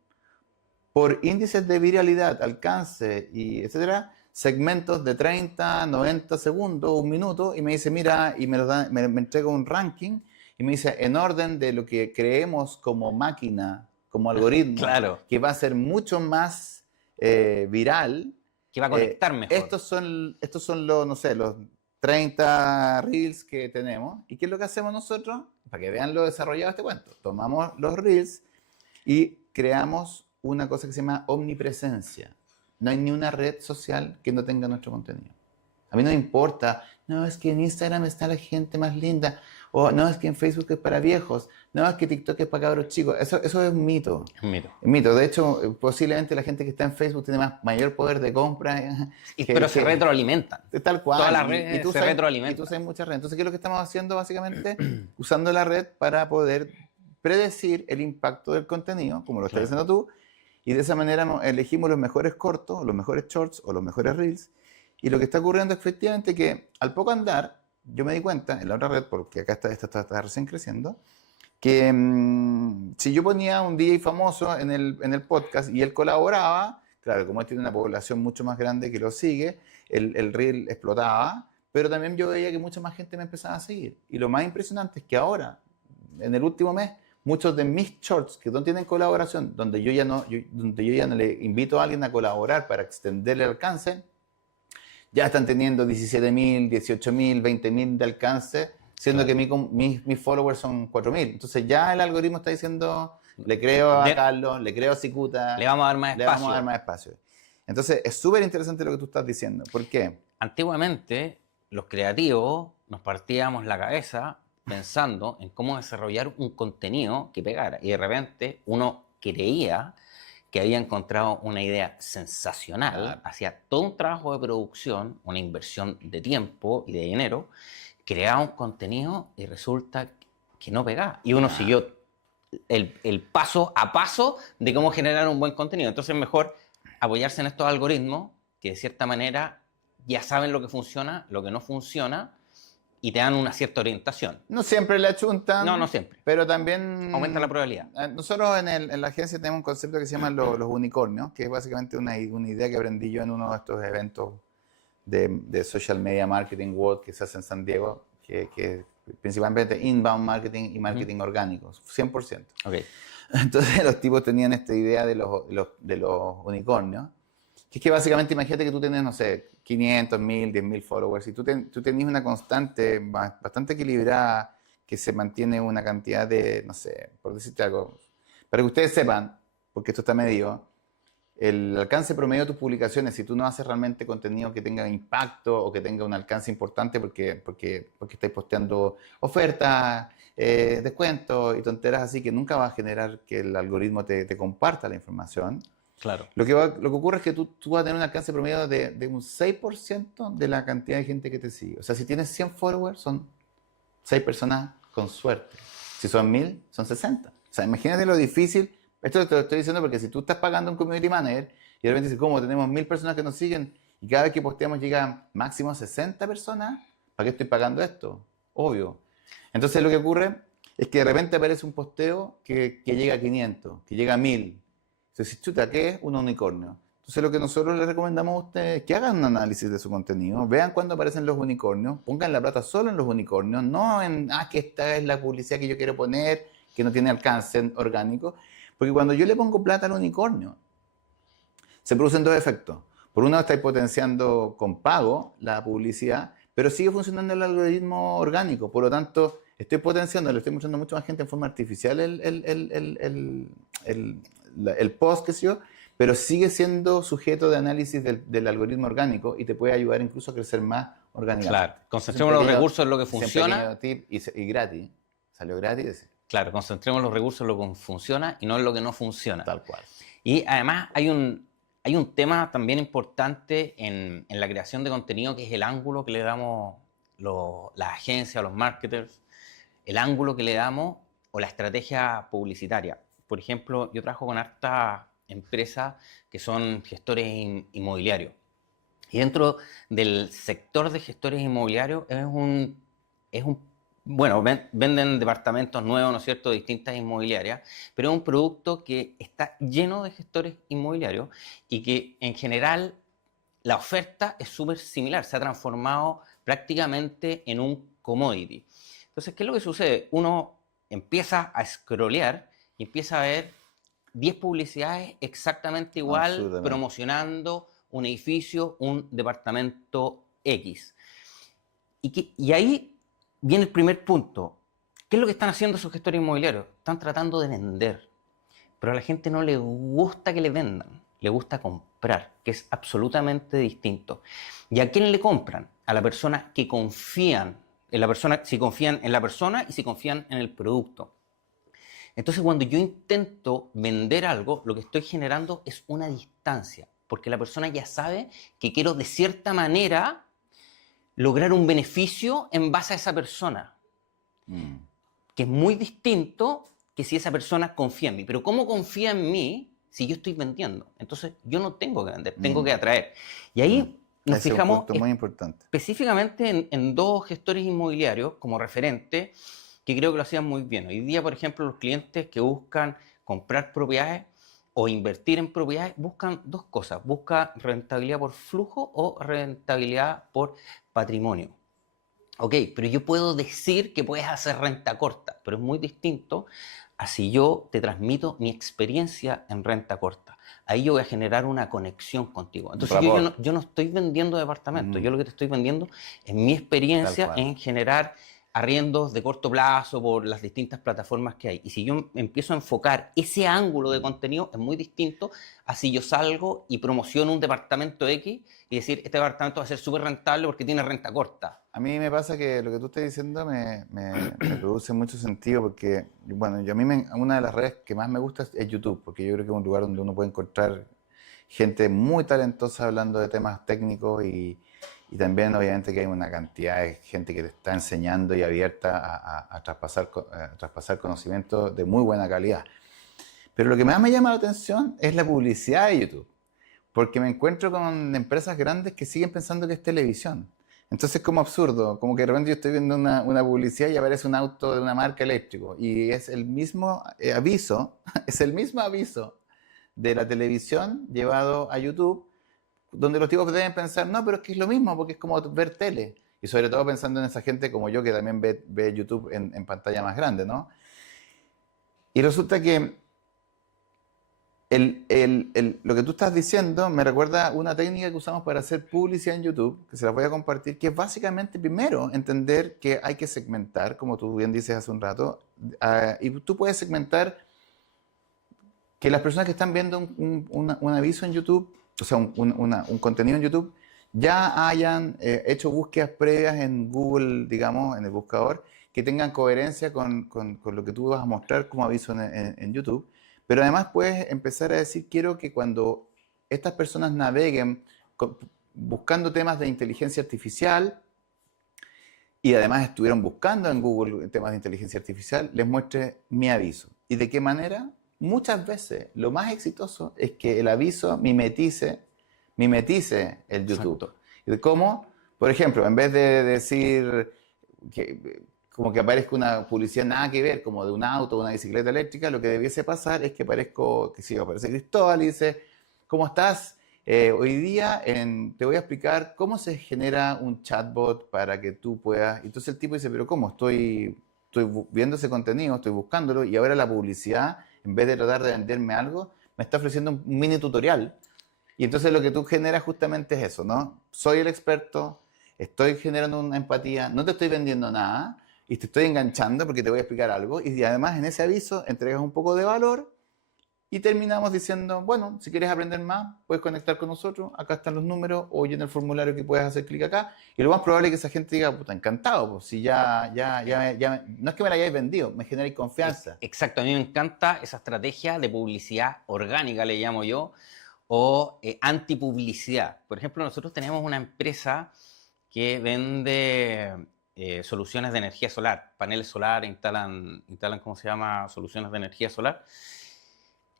por índices de viralidad, alcance y etcétera, segmentos de 30, 90 segundos, 1 minuto, y me dice, mira, y me entrega un ranking y me dice, en orden de lo que creemos como máquina, como algoritmo, Claro. que va a ser mucho más viral. Que va a conectar mejor. Estos son los, no sé, los 30 reels que tenemos. ¿Y qué es lo que hacemos nosotros? Para que vean lo desarrollado de este cuento. Tomamos los reels y creamos una cosa que se llama omnipresencia. No hay ni una red social que no tenga nuestro contenido. A mí no me importa, no, es que en Instagram está la gente más linda, o no, es que en Facebook es para viejos, no, es que TikTok es para cabros chicos. Eso es un mito. Es un mito. Un mito. De hecho, posiblemente la gente que está en Facebook tiene mayor poder de compra. Pero se retroalimentan. Tal cual. Todas las redes se retroalimentan. Y tú sabes muchas redes. Entonces, ¿qué es lo que estamos haciendo básicamente? Usando la red para poder predecir el impacto del contenido, como lo estás haciendo tú, y de esa manera elegimos los mejores cortos, los mejores shorts o los mejores reels. Y lo que está ocurriendo es efectivamente que al poco andar, yo me di cuenta en la otra red, porque acá esta está recién creciendo, que si yo ponía un DJ famoso en el podcast y él colaboraba, claro, como él tiene una población mucho más grande que lo sigue, el reel explotaba, pero también yo veía que mucha más gente me empezaba a seguir. Y lo más impresionante es que ahora, en el último mes, muchos de mis shorts que no tienen colaboración, donde yo ya no le invito a alguien a colaborar para extender el alcance, ya están teniendo 17.000, 18.000, 20.000 de alcance, siendo que mis followers son 4.000. Entonces ya el algoritmo está diciendo, le creo a Carlos, le creo a Cicuta, le vamos a dar más espacio. Le vamos a dar más espacio. Entonces es súper interesante lo que tú estás diciendo. ¿Por qué? Antiguamente, los creativos nos partíamos la cabeza pensando en cómo desarrollar un contenido que pegara. Y de repente uno creía que había encontrado una idea sensacional, hacía todo un trabajo de producción, una inversión de tiempo y de dinero, creaba un contenido y resulta que no pegaba. Y uno siguió el paso a paso de cómo generar un buen contenido. Entonces es mejor apoyarse en estos algoritmos que de cierta manera ya saben lo que funciona, lo que no funciona, y te dan una cierta orientación. No siempre le achuntan. No siempre. Pero también... Aumenta la probabilidad. Nosotros en la agencia tenemos un concepto que se llama los unicornios, que es básicamente una idea que aprendí yo en uno de estos eventos de Social Media Marketing World que se hace en San Diego, que principalmente inbound marketing y marketing orgánico, 100%. Okay. Entonces los tipos tenían esta idea de los unicornios, que es que básicamente imagínate que tú tienes, no sé, 500, 1000, 10.000 followers y tú tenés una constante bastante equilibrada que se mantiene una cantidad de, no sé, por decirte algo, para que ustedes sepan, porque esto está medido, el alcance promedio de tus publicaciones, si tú no haces realmente contenido que tenga impacto o que tenga un alcance importante porque estáis posteando ofertas, descuentos y tonteras así que nunca va a generar que el algoritmo te comparta la información. Claro. Lo que ocurre es que tú vas a tener un alcance promedio de un 6% de la cantidad de gente que te sigue. O sea, si tienes 100 followers, son 6 personas con suerte. Si son 1000, son 60. O sea, imagínate lo difícil. Esto te lo estoy diciendo porque si tú estás pagando un community manager y de repente dices, ¿cómo? Tenemos 1000 personas que nos siguen y cada vez que posteamos llegan máximo 60 personas, ¿para qué estoy pagando esto? Obvio. Entonces lo que ocurre es que de repente aparece un posteo que llega a 500, que llega a 1000. Entonces, chuta, ¿qué es un unicornio? Entonces, lo que nosotros les recomendamos a ustedes es que hagan un análisis de su contenido, vean cuándo aparecen los unicornios, pongan la plata solo en los unicornios, no en, que esta es la publicidad que yo quiero poner, que no tiene alcance orgánico. Porque cuando yo le pongo plata al unicornio, se producen dos efectos. Por un lado, estáis potenciando con pago la publicidad, pero sigue funcionando el algoritmo orgánico. Por lo tanto, estoy potenciando, le estoy mostrando a mucha más gente en forma artificial el post, qué sé yo, pero sigue siendo sujeto de análisis del algoritmo orgánico y te puede ayudar incluso a crecer más orgánicamente. Claro, concentremos los recursos en lo que funciona. Tip y gratis, salió gratis. Claro, concentremos los recursos en lo que funciona y no en lo que no funciona. Tal cual. Y además hay un tema también importante en la creación de contenido, que es el ángulo que le damos las agencias, los marketers, el ángulo que le damos o la estrategia publicitaria. Por ejemplo, yo trabajo con hartas empresas que son gestores inmobiliarios. Y dentro del sector de gestores inmobiliarios bueno, venden departamentos nuevos, ¿no es cierto?, de distintas inmobiliarias, pero es un producto que está lleno de gestores inmobiliarios y que en general la oferta es súper similar, se ha transformado prácticamente en un commodity. Entonces, ¿qué es lo que sucede? Uno empieza a scrollear y empieza a ver 10 publicidades exactamente igual, promocionando un edificio, un departamento X. Y ahí viene el primer punto. ¿Qué es lo que están haciendo esos gestores inmobiliarios? Están tratando de vender, pero a la gente no le gusta que le vendan, le gusta comprar, que es absolutamente distinto. ¿Y a quién le compran? A la persona que confían en la persona, si confían en la persona y si confían en el producto. Entonces, cuando yo intento vender algo, lo que estoy generando es una distancia, porque la persona ya sabe que quiero de cierta manera lograr un beneficio en base a esa persona, que es muy distinto que si esa persona confía en mí. Pero ¿cómo confía en mí si yo estoy vendiendo? Entonces, yo no tengo que vender, tengo que atraer. Y ahí nos fijamos muy importante. Específicamente en dos gestores inmobiliarios como referente, que creo que lo hacían muy bien. Hoy día, por ejemplo, los clientes que buscan comprar propiedades o invertir en propiedades buscan dos cosas. Buscan rentabilidad por flujo o rentabilidad por patrimonio. Ok, pero yo puedo decir que puedes hacer renta corta, pero es muy distinto a si yo te transmito mi experiencia en renta corta. Ahí yo voy a generar una conexión contigo. Entonces yo no estoy vendiendo departamentos, yo lo que te estoy vendiendo es mi experiencia en generar arriendos de corto plazo por las distintas plataformas que hay. Y si yo empiezo a enfocar ese ángulo de contenido, es muy distinto a si yo salgo y promociono un departamento X y decir, este departamento va a ser súper rentable porque tiene renta corta. a mí me pasa que lo que tú estás diciendo me produce mucho sentido porque, bueno, una de las redes que más me gusta es YouTube, porque yo creo que es un lugar donde uno puede encontrar gente muy talentosa hablando de temas técnicos y también obviamente que hay una cantidad de gente que te está enseñando y abierta a traspasar conocimientos de muy buena calidad. Pero lo que más me llama la atención es la publicidad de YouTube, porque me encuentro con empresas grandes que siguen pensando que es televisión. Entonces es como absurdo, como que de repente yo estoy viendo una publicidad y aparece un auto de una marca eléctrico y es el mismo aviso, es el mismo aviso de la televisión llevado a YouTube, donde los tipos deben pensar, no, pero es que es lo mismo, porque es como ver tele. Y sobre todo pensando en esa gente como yo que también ve YouTube en pantalla más grande, ¿no? Y resulta que lo que tú estás diciendo me recuerda una técnica que usamos para hacer publicidad en YouTube, que se la voy a compartir, que es básicamente primero entender que hay que segmentar, como tú bien dices hace un rato, y tú puedes segmentar que las personas que están viendo un aviso en YouTube, o sea, un contenido en YouTube, ya hayan hecho búsquedas previas en Google, digamos, en el buscador, que tengan coherencia con lo que tú vas a mostrar como aviso en YouTube. Pero además puedes empezar a decir, quiero que cuando estas personas naveguen buscando temas de inteligencia artificial y además estuvieron buscando en Google temas de inteligencia artificial, les muestre mi aviso. ¿Y de qué manera? Muchas veces lo más exitoso es que el aviso mimetice el YouTube. Exacto. ¿Cómo? Por ejemplo, en vez de decir que como que aparezca una publicidad nada que ver, como de un auto o una bicicleta eléctrica, lo que debiese pasar es que aparece Cristóbal y dice, ¿cómo estás? Hoy día te voy a explicar cómo se genera un chatbot para que tú puedas... Entonces el tipo dice, pero ¿cómo? Estoy viendo ese contenido, estoy buscándolo y ahora la publicidad, en vez de tratar de venderme algo, me está ofreciendo un mini tutorial. Y entonces lo que tú generas justamente es eso, ¿no? Soy el experto, estoy generando una empatía, no te estoy vendiendo nada, y te estoy enganchando porque te voy a explicar algo y además en ese aviso entregas un poco de valor y terminamos diciendo, bueno, si quieres aprender más, puedes conectar con nosotros, acá están los números o en el formulario que puedes hacer clic acá y lo más probable es que esa gente diga, puta, encantado, pues si no es que me la hayáis vendido, me generáis confianza. Exacto, a mí me encanta esa estrategia de publicidad orgánica, le llamo yo, o antipublicidad. Por ejemplo, nosotros tenemos una empresa que vende soluciones de energía solar, paneles solares, instalan, ¿cómo se llama? Soluciones de energía solar.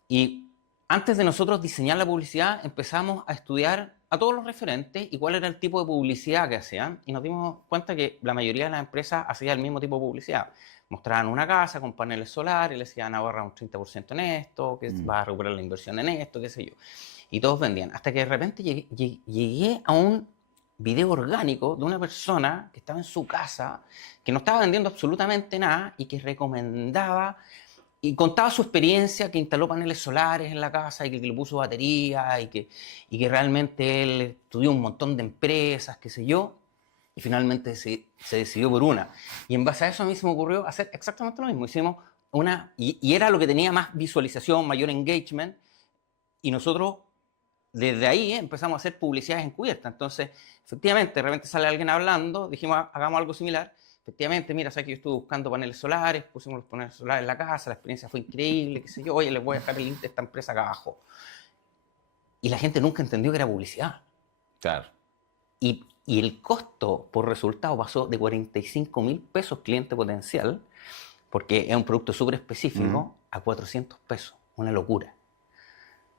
Y antes de nosotros diseñar la publicidad, empezamos a estudiar a todos los referentes y cuál era el tipo de publicidad que hacían. Y nos dimos cuenta que la mayoría de las empresas hacían el mismo tipo de publicidad. Mostraban una casa con paneles solares, les decían ahorra un 30% en esto, que vas a recuperar la inversión en esto, qué sé yo. Y todos vendían. Hasta que de repente llegué a un video orgánico de una persona que estaba en su casa, que no estaba vendiendo absolutamente nada y que recomendaba y contaba su experiencia, que instaló paneles solares en la casa y que le puso batería y que realmente él estudió un montón de empresas, qué sé yo, y finalmente se decidió por una. Y en base a eso a mí se me ocurrió hacer exactamente lo mismo. Hicimos y era lo que tenía más visualización, mayor engagement, y nosotros desde ahí empezamos a hacer publicidades encubiertas. Entonces, efectivamente, de repente sale alguien hablando, dijimos, hagamos algo similar. Efectivamente, mira, sabes que yo estuve buscando paneles solares, pusimos los paneles solares en la casa, la experiencia fue increíble, qué sé yo, oye, les voy a dejar el link de esta empresa acá abajo. Y la gente nunca entendió que era publicidad. Claro. Y el costo por resultado pasó de 45.000 pesos cliente potencial, porque es un producto súper específico, a 400 pesos. Una locura.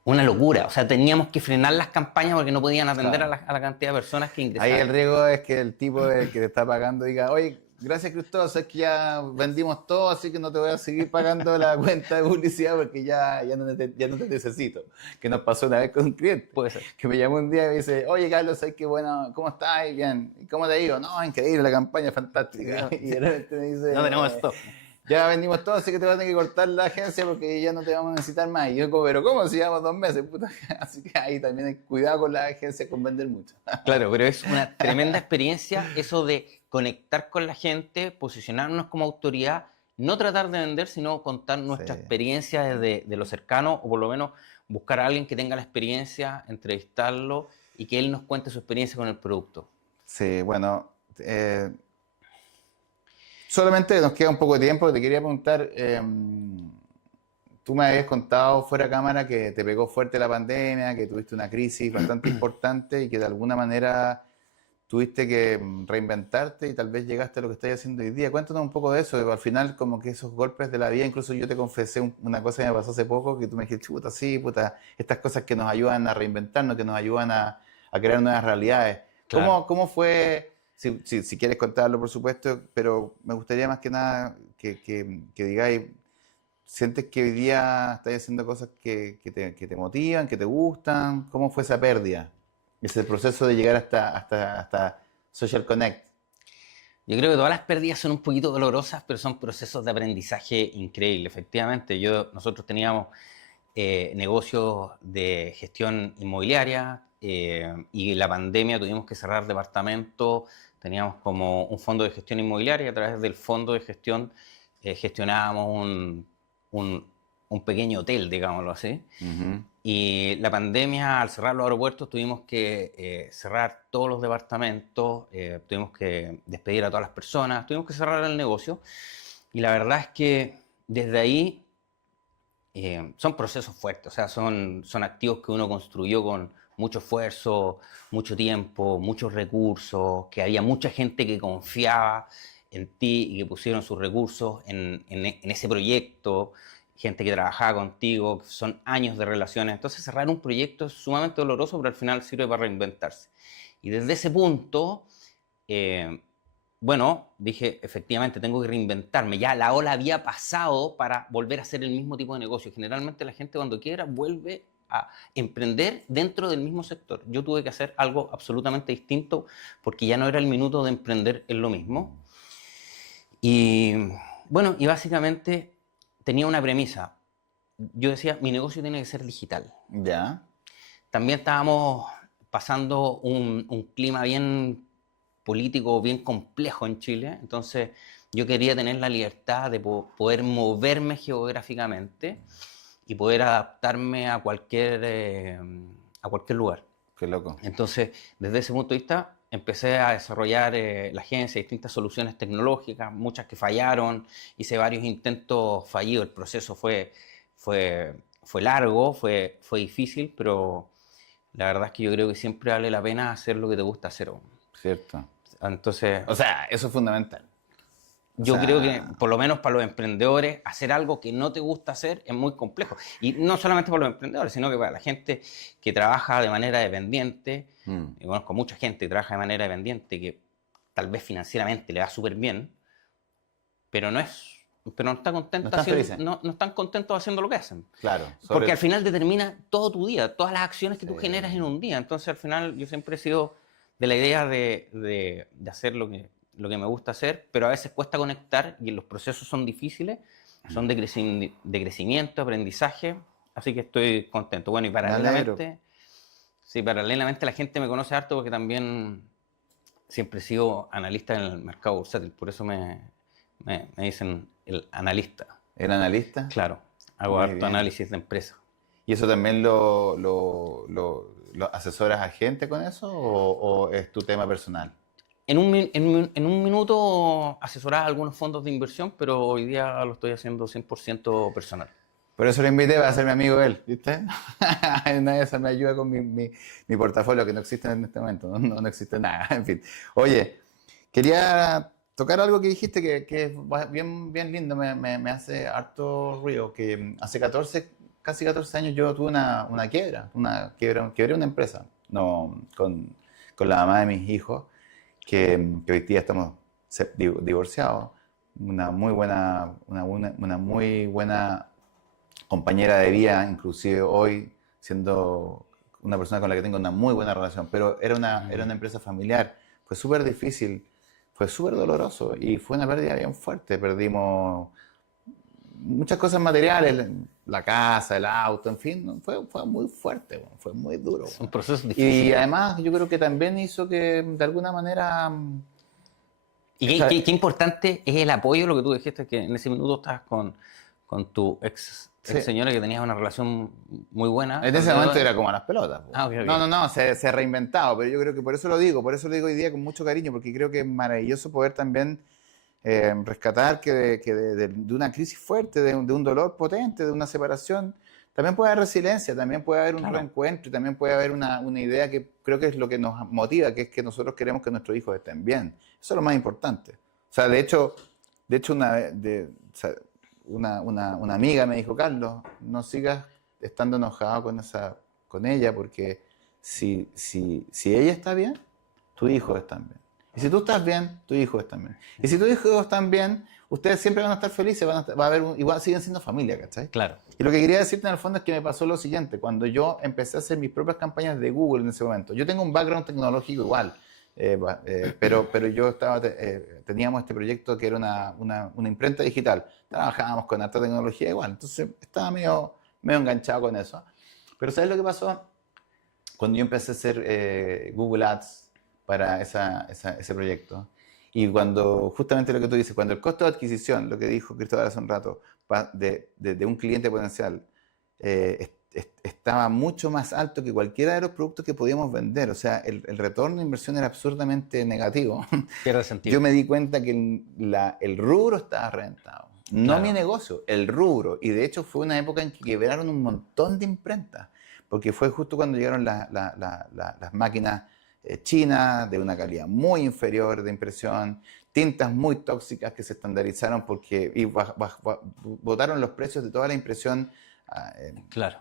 Una locura, o sea, teníamos que frenar las campañas porque no podían atender Claro. a la cantidad de personas que ingresaban. Ahí el riesgo es que el tipo que te está pagando diga, oye, gracias Cristóbal, sabes que ya vendimos todo, así que no te voy a seguir pagando la cuenta de publicidad porque ya no te necesito. Que nos pasó una vez con un cliente. Puede ser. Que me llamó un día y me dice, oye Carlos, sabes que bueno, ¿cómo estás? Bien, ¿y cómo te digo? No, increíble, la campaña es fantástica. Y de repente me dice, No tenemos esto. Ya vendimos todo, así que te vas a tener que cortar la agencia porque ya no te vamos a necesitar más. Y yo como, pero ¿cómo? Si llevamos 2 meses, puta. Así que ahí también hay cuidado con la agencia con vender mucho. Claro, pero es una tremenda experiencia eso de conectar con la gente, posicionarnos como autoridad, no tratar de vender, sino contar nuestra experiencia desde de lo cercano, o por lo menos buscar a alguien que tenga la experiencia, entrevistarlo y que él nos cuente su experiencia con el producto. Sí, bueno, Solamente nos queda un poco de tiempo. Te quería preguntar, tú me habías contado fuera de cámara que te pegó fuerte la pandemia, que tuviste una crisis bastante importante y que de alguna manera tuviste que reinventarte y tal vez llegaste a lo que estás haciendo hoy día. Cuéntanos un poco de eso, que al final como que esos golpes de la vida, incluso yo te confesé una cosa que me pasó hace poco, que tú me dijiste, chuta, sí, puta, estas cosas que nos ayudan a reinventarnos, que nos ayudan a crear nuevas realidades. Claro. ¿Cómo fue, si quieres contarlo por supuesto, pero me gustaría más que nada que digáis, ¿sientes que hoy día estás haciendo cosas que te motivan, que te gustan? ¿Cómo fue esa pérdida? Ese proceso de llegar hasta Social Connect. Yo creo que todas las pérdidas son un poquito dolorosas, pero son procesos de aprendizaje increíbles. Efectivamente, nosotros teníamos negocios de gestión inmobiliaria y la pandemia tuvimos que cerrar departamentos. Teníamos como un fondo de gestión inmobiliaria y a través del fondo de gestión gestionábamos un pequeño hotel, digámoslo así. Ujú. Y la pandemia, al cerrar los aeropuertos, tuvimos que cerrar todos los departamentos, tuvimos que despedir a todas las personas, tuvimos que cerrar el negocio. Y la verdad es que desde ahí son procesos fuertes, o sea, son activos que uno construyó con mucho esfuerzo, mucho tiempo, muchos recursos, que había mucha gente que confiaba en ti y que pusieron sus recursos en ese proyecto, gente que trabajaba contigo, que son años de relaciones. Entonces cerrar un proyecto es sumamente doloroso, pero al final sirve para reinventarse. Y desde ese punto, eh, bueno, dije, efectivamente, tengo que reinventarme. Ya la ola había pasado para volver a hacer el mismo tipo de negocio. Generalmente la gente cuando quiera vuelve a emprender dentro del mismo sector. Yo tuve que hacer algo absolutamente distinto porque ya no era el minuto de emprender en lo mismo. Y bueno, y básicamente tenía una premisa. Yo decía, mi negocio tiene que ser digital. Ya. También estábamos pasando un clima bien político, bien complejo en Chile, entonces yo quería tener la libertad de poder moverme geográficamente y poder adaptarme a cualquier lugar. Qué loco. Entonces, desde ese punto de vista, empecé a desarrollar la agencia, distintas soluciones tecnológicas, muchas que fallaron, hice varios intentos fallidos, el proceso fue largo, fue difícil, pero la verdad es que yo creo que siempre vale la pena hacer lo que te gusta hacer. Cierto. Entonces, O sea, eso es fundamental. O yo creo que, sea, por lo menos para los emprendedores, hacer algo que no te gusta hacer es muy complejo. Y no solamente para los emprendedores, sino que para la gente que trabaja de manera dependiente. Y conozco mucha gente que trabaja de manera dependiente que tal vez financieramente le va súper bien, pero no está no contento están felices. no están contentos haciendo lo que hacen. Claro. Porque al final determina todo tu día, todas las acciones que tú Sí. generas en un día. Entonces, al final, yo siempre he sido de la idea de hacer lo que me gusta hacer, pero a veces cuesta conectar y los procesos son difíciles, son de crecimiento, aprendizaje, así que estoy contento. Bueno, y Me alegro. paralelamente, sí, paralelamente la gente me conoce harto porque también siempre he sido analista en el mercado bursátil, por eso me dicen el analista. ¿El analista? Claro, hago Muy harto bien. análisis de empresas. ¿Y eso también lo asesoras a gente con eso o es tu tema personal? En un minuto asesoraba algunos fondos de inversión, pero hoy día lo estoy haciendo 100% personal. Por eso lo invité para ser mi amigo él, ¿viste? Una de esas me ayuda con mi portafolio, que no existe en este momento, no existe nada, en fin. Oye, quería tocar algo que dijiste que es bien, bien lindo, me hace harto ruido, que hace casi 14 años yo tuve una quiebra, quebré una empresa, no, con la mamá de mis hijos, que hoy día estamos divorciados, una muy buena compañera de vida, inclusive hoy siendo una persona con la que tengo una muy buena relación, pero era una empresa familiar, fue súper difícil, fue súper doloroso y fue una pérdida bien fuerte, perdimos muchas cosas materiales, la casa, el auto, en fin, fue muy fuerte, fue muy duro. Son procesos Y difíciles. además yo creo que también hizo que de alguna manera... Y esa- qué importante es el apoyo, lo que tú dijiste, que en ese minuto estabas con tu ex Sí. señora que tenías una relación muy buena. En ese momento era como a las pelotas. Po. Ah, ok, ok. No, se ha reinventado, pero yo creo que por eso lo digo hoy día con mucho cariño, porque creo que es maravilloso poder también rescatar que de una crisis fuerte, de un dolor potente, de una separación, también puede haber resiliencia, también puede haber un Claro. reencuentro, y también puede haber una idea que creo que es lo que nos motiva, que es que nosotros queremos que nuestros hijos estén bien. Eso es lo más importante. O sea, de hecho o sea, una amiga me dijo, Carlos, no sigas estando enojado con ella, porque si ella está bien, tus hijos están bien. Y si tú estás bien, tus hijos están bien. Y si tus hijos están bien, ustedes siempre van a estar felices, va a haber igual siguen siendo familia, ¿cachai? Claro. Y lo que quería decirte en el fondo es que me pasó lo siguiente, cuando yo empecé a hacer mis propias campañas de Google en ese momento. Yo tengo un background tecnológico igual, pero yo teníamos este proyecto que era una imprenta digital. Trabajábamos con alta tecnología igual, entonces estaba medio enganchado con eso. Pero ¿sabes lo que pasó? Cuando yo empecé a hacer Google Ads para ese proyecto, y cuando, justamente lo que tú dices, cuando el costo de adquisición, lo que dijo Cristóbal hace un rato, de un cliente potencial, estaba mucho más alto que cualquiera de los productos que podíamos vender. O sea, el retorno de inversión era absurdamente negativo. Pierde sentido. Yo me di cuenta que el rubro estaba reventado. No Claro. mi negocio, el rubro. Y de hecho fue una época en que quebraron un montón de imprentas, porque fue justo cuando llegaron las máquinas chinas de una calidad muy inferior de impresión, tintas muy tóxicas que se estandarizaron porque botaron los precios de toda la impresión. Claro.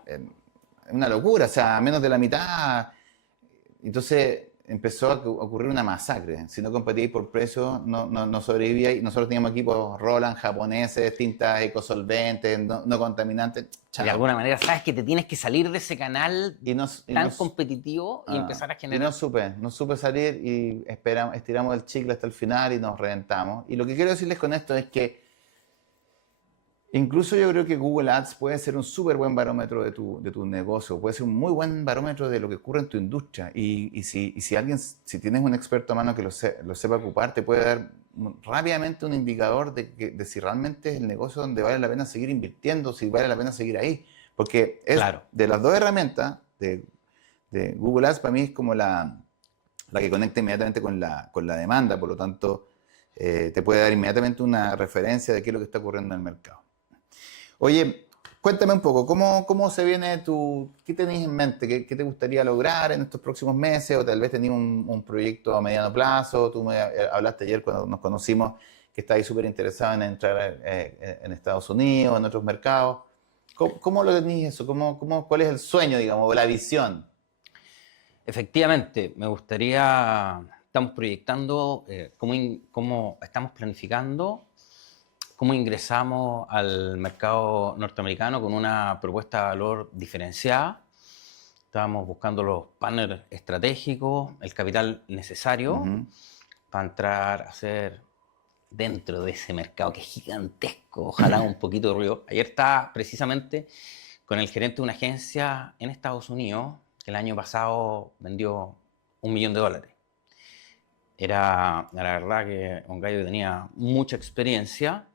Una locura, o sea, menos de la mitad. Entonces empezó a ocurrir una masacre. Si no competíais por precio, no sobrevivíais. Y nosotros teníamos equipos Roland, japoneses, tintas ecosolventes, no contaminantes. Chao. De alguna manera, sabes que te tienes que salir de ese canal tan nos- competitivo y empezar a Y generar. no supe salir y estiramos el chicle hasta el final y nos reventamos. Y lo que quiero decirles con esto es que incluso yo creo que Google Ads puede ser un súper buen barómetro de tu negocio, puede ser un muy buen barómetro de lo que ocurre en tu industria. Y si si tienes un experto a mano que lo sepa ocupar, te puede dar rápidamente un indicador de si realmente es el negocio donde vale la pena seguir invirtiendo, si vale la pena seguir ahí. Porque es Claro. de las dos herramientas de Google Ads, para mí es como la que conecta inmediatamente con la demanda, por lo tanto, te puede dar inmediatamente una referencia de qué es lo que está ocurriendo en el mercado. Oye, cuéntame un poco, ¿cómo se viene qué tenéis en mente? ¿Qué te gustaría lograr en estos próximos meses? O tal vez tenías un proyecto a mediano plazo. Tú me hablaste ayer cuando nos conocimos que estáis súper interesado en entrar en Estados Unidos, en otros mercados. ¿Cómo lo tenéis eso? ¿Cuál es el sueño, digamos, o la visión? Efectivamente, me gustaría, estamos proyectando cómo estamos planificando, cómo ingresamos al mercado norteamericano con una propuesta de valor diferenciada. Estábamos buscando los partners estratégicos, el capital necesario para entrar a ser dentro de ese mercado que es gigantesco, ojalá un poquito de ruido. Ayer estaba precisamente con el gerente de una agencia en Estados Unidos que el año pasado vendió $1 millón. Era la verdad que un gallo que tenía mucha experiencia,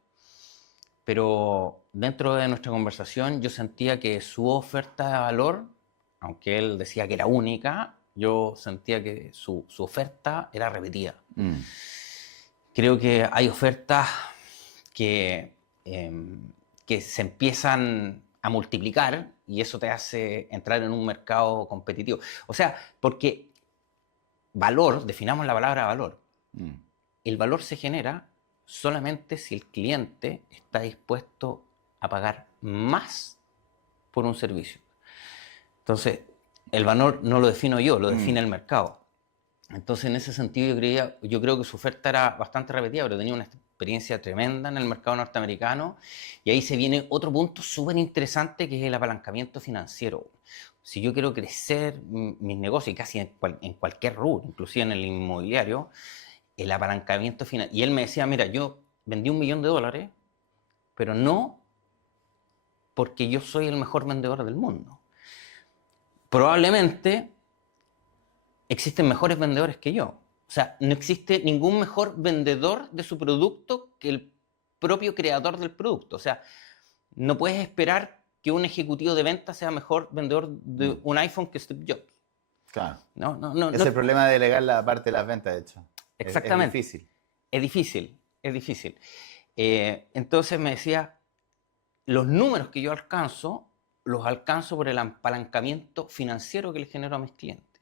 pero dentro de nuestra conversación yo sentía que su oferta de valor, aunque él decía que era única, yo sentía que su oferta era repetida. Creo que hay ofertas que se empiezan a multiplicar y eso te hace entrar en un mercado competitivo. O sea, porque valor, definamos la palabra valor, el valor se genera solamente si el cliente está dispuesto a pagar más por un servicio. Entonces, el valor no lo defino yo, lo define el mercado. Entonces, en ese sentido, yo creo que su oferta era bastante repetida, pero tenía una experiencia tremenda en el mercado norteamericano. Y ahí se viene otro punto súper interesante, que es el apalancamiento financiero. Si yo quiero crecer mis negocios, y casi en cualquier rubro, inclusive en el inmobiliario, el apalancamiento financiero. Y él me decía, mira, yo vendí $1 millón, pero no porque yo soy el mejor vendedor del mundo. Probablemente existen mejores vendedores que yo. O sea, no existe ningún mejor vendedor de su producto que el propio creador del producto. O sea, no puedes esperar que un ejecutivo de venta sea mejor vendedor de un iPhone que Steve Jobs. Claro. No, Es el problema de delegar la parte de las ventas, de hecho. Exactamente. Es difícil. Es difícil, es difícil. Entonces me decía, los números que yo alcanzo, los alcanzo por el apalancamiento financiero que les genero a mis clientes.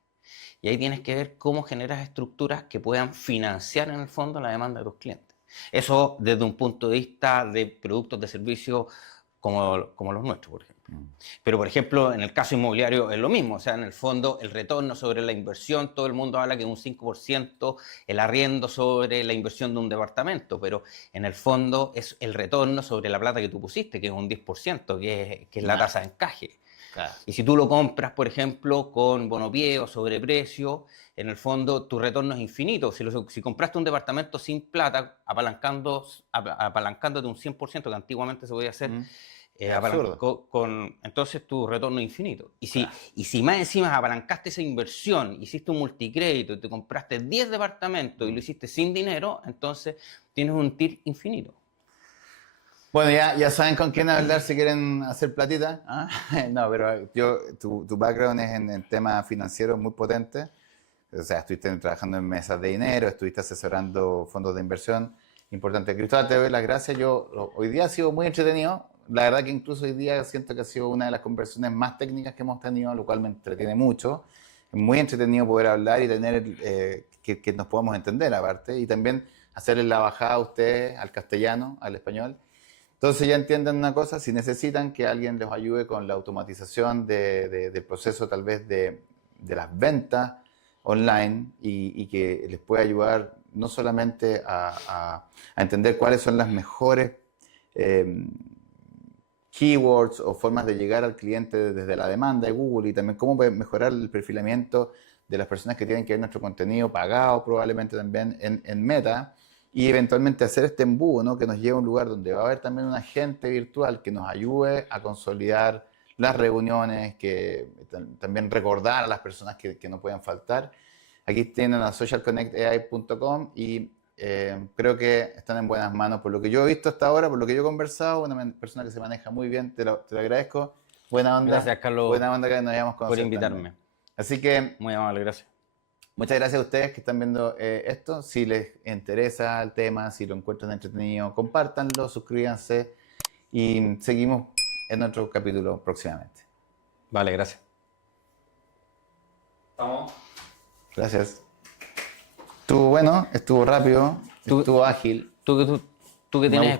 Y ahí tienes que ver cómo generas estructuras que puedan financiar en el fondo la demanda de tus clientes. Eso desde un punto de vista de productos de servicios como los nuestros, por ejemplo. Pero, por ejemplo, en el caso inmobiliario es lo mismo. O sea, en el fondo, el retorno sobre la inversión, todo el mundo habla que es un 5% el arriendo sobre la inversión de un departamento, pero en el fondo es el retorno sobre la plata que tú pusiste, que es un 10%, que es la tasa de encaje. Claro. Y si tú lo compras, por ejemplo, con bonopié o sobreprecio, en el fondo tu retorno es infinito. Si compraste un departamento sin plata, apalancándote un 100%, que antiguamente se podía hacer, entonces tu retorno es infinito. Y si más encima apalancaste esa inversión, hiciste un multicrédito y te compraste 10 departamentos y lo hiciste sin dinero, entonces tienes un TIR infinito. Bueno, ya saben con quién hablar si quieren hacer platita. ¿Ah? No, pero tu background es en el tema financiero muy potente. O sea, estuviste trabajando en mesas de dinero, estuviste asesorando fondos de inversión. Importante. Cristóbal, te doy las gracias. Hoy día ha sido muy entretenido. La verdad que incluso hoy día siento que ha sido una de las conversaciones más técnicas que hemos tenido, lo cual me entretiene mucho. Es muy entretenido poder hablar y tener que nos podamos entender aparte. Y también hacerle la bajada a ustedes al castellano, al español. Entonces ya entienden una cosa, si necesitan que alguien les ayude con la automatización del proceso tal vez de las ventas online y que les pueda ayudar no solamente a entender cuáles son las mejores keywords o formas de llegar al cliente desde la demanda de Google y también cómo mejorar el perfilamiento de las personas que tienen que ver nuestro contenido pagado probablemente también en Meta. Y eventualmente hacer este embudo, ¿no? Que nos lleve a un lugar donde va a haber también un agente virtual que nos ayude a consolidar las reuniones, que también recordar a las personas que no pueden faltar. Aquí tienen a socialconnectai.com y creo que están en buenas manos por lo que yo he visto hasta ahora, por lo que yo he conversado, una persona que se maneja muy bien, te lo agradezco. Buena onda. Gracias, Carlos, buena onda que nos hayamos conocido por invitarme. También. Así que... Muy amable, gracias. Muchas gracias a ustedes que están viendo esto. Si les interesa el tema, si lo encuentran entretenido, compártanlo, suscríbanse y seguimos en otro capítulo próximamente. Vale, gracias. ¿Estamos? Gracias. Estuvo bueno, estuvo rápido, estuvo ágil. Tú que tienes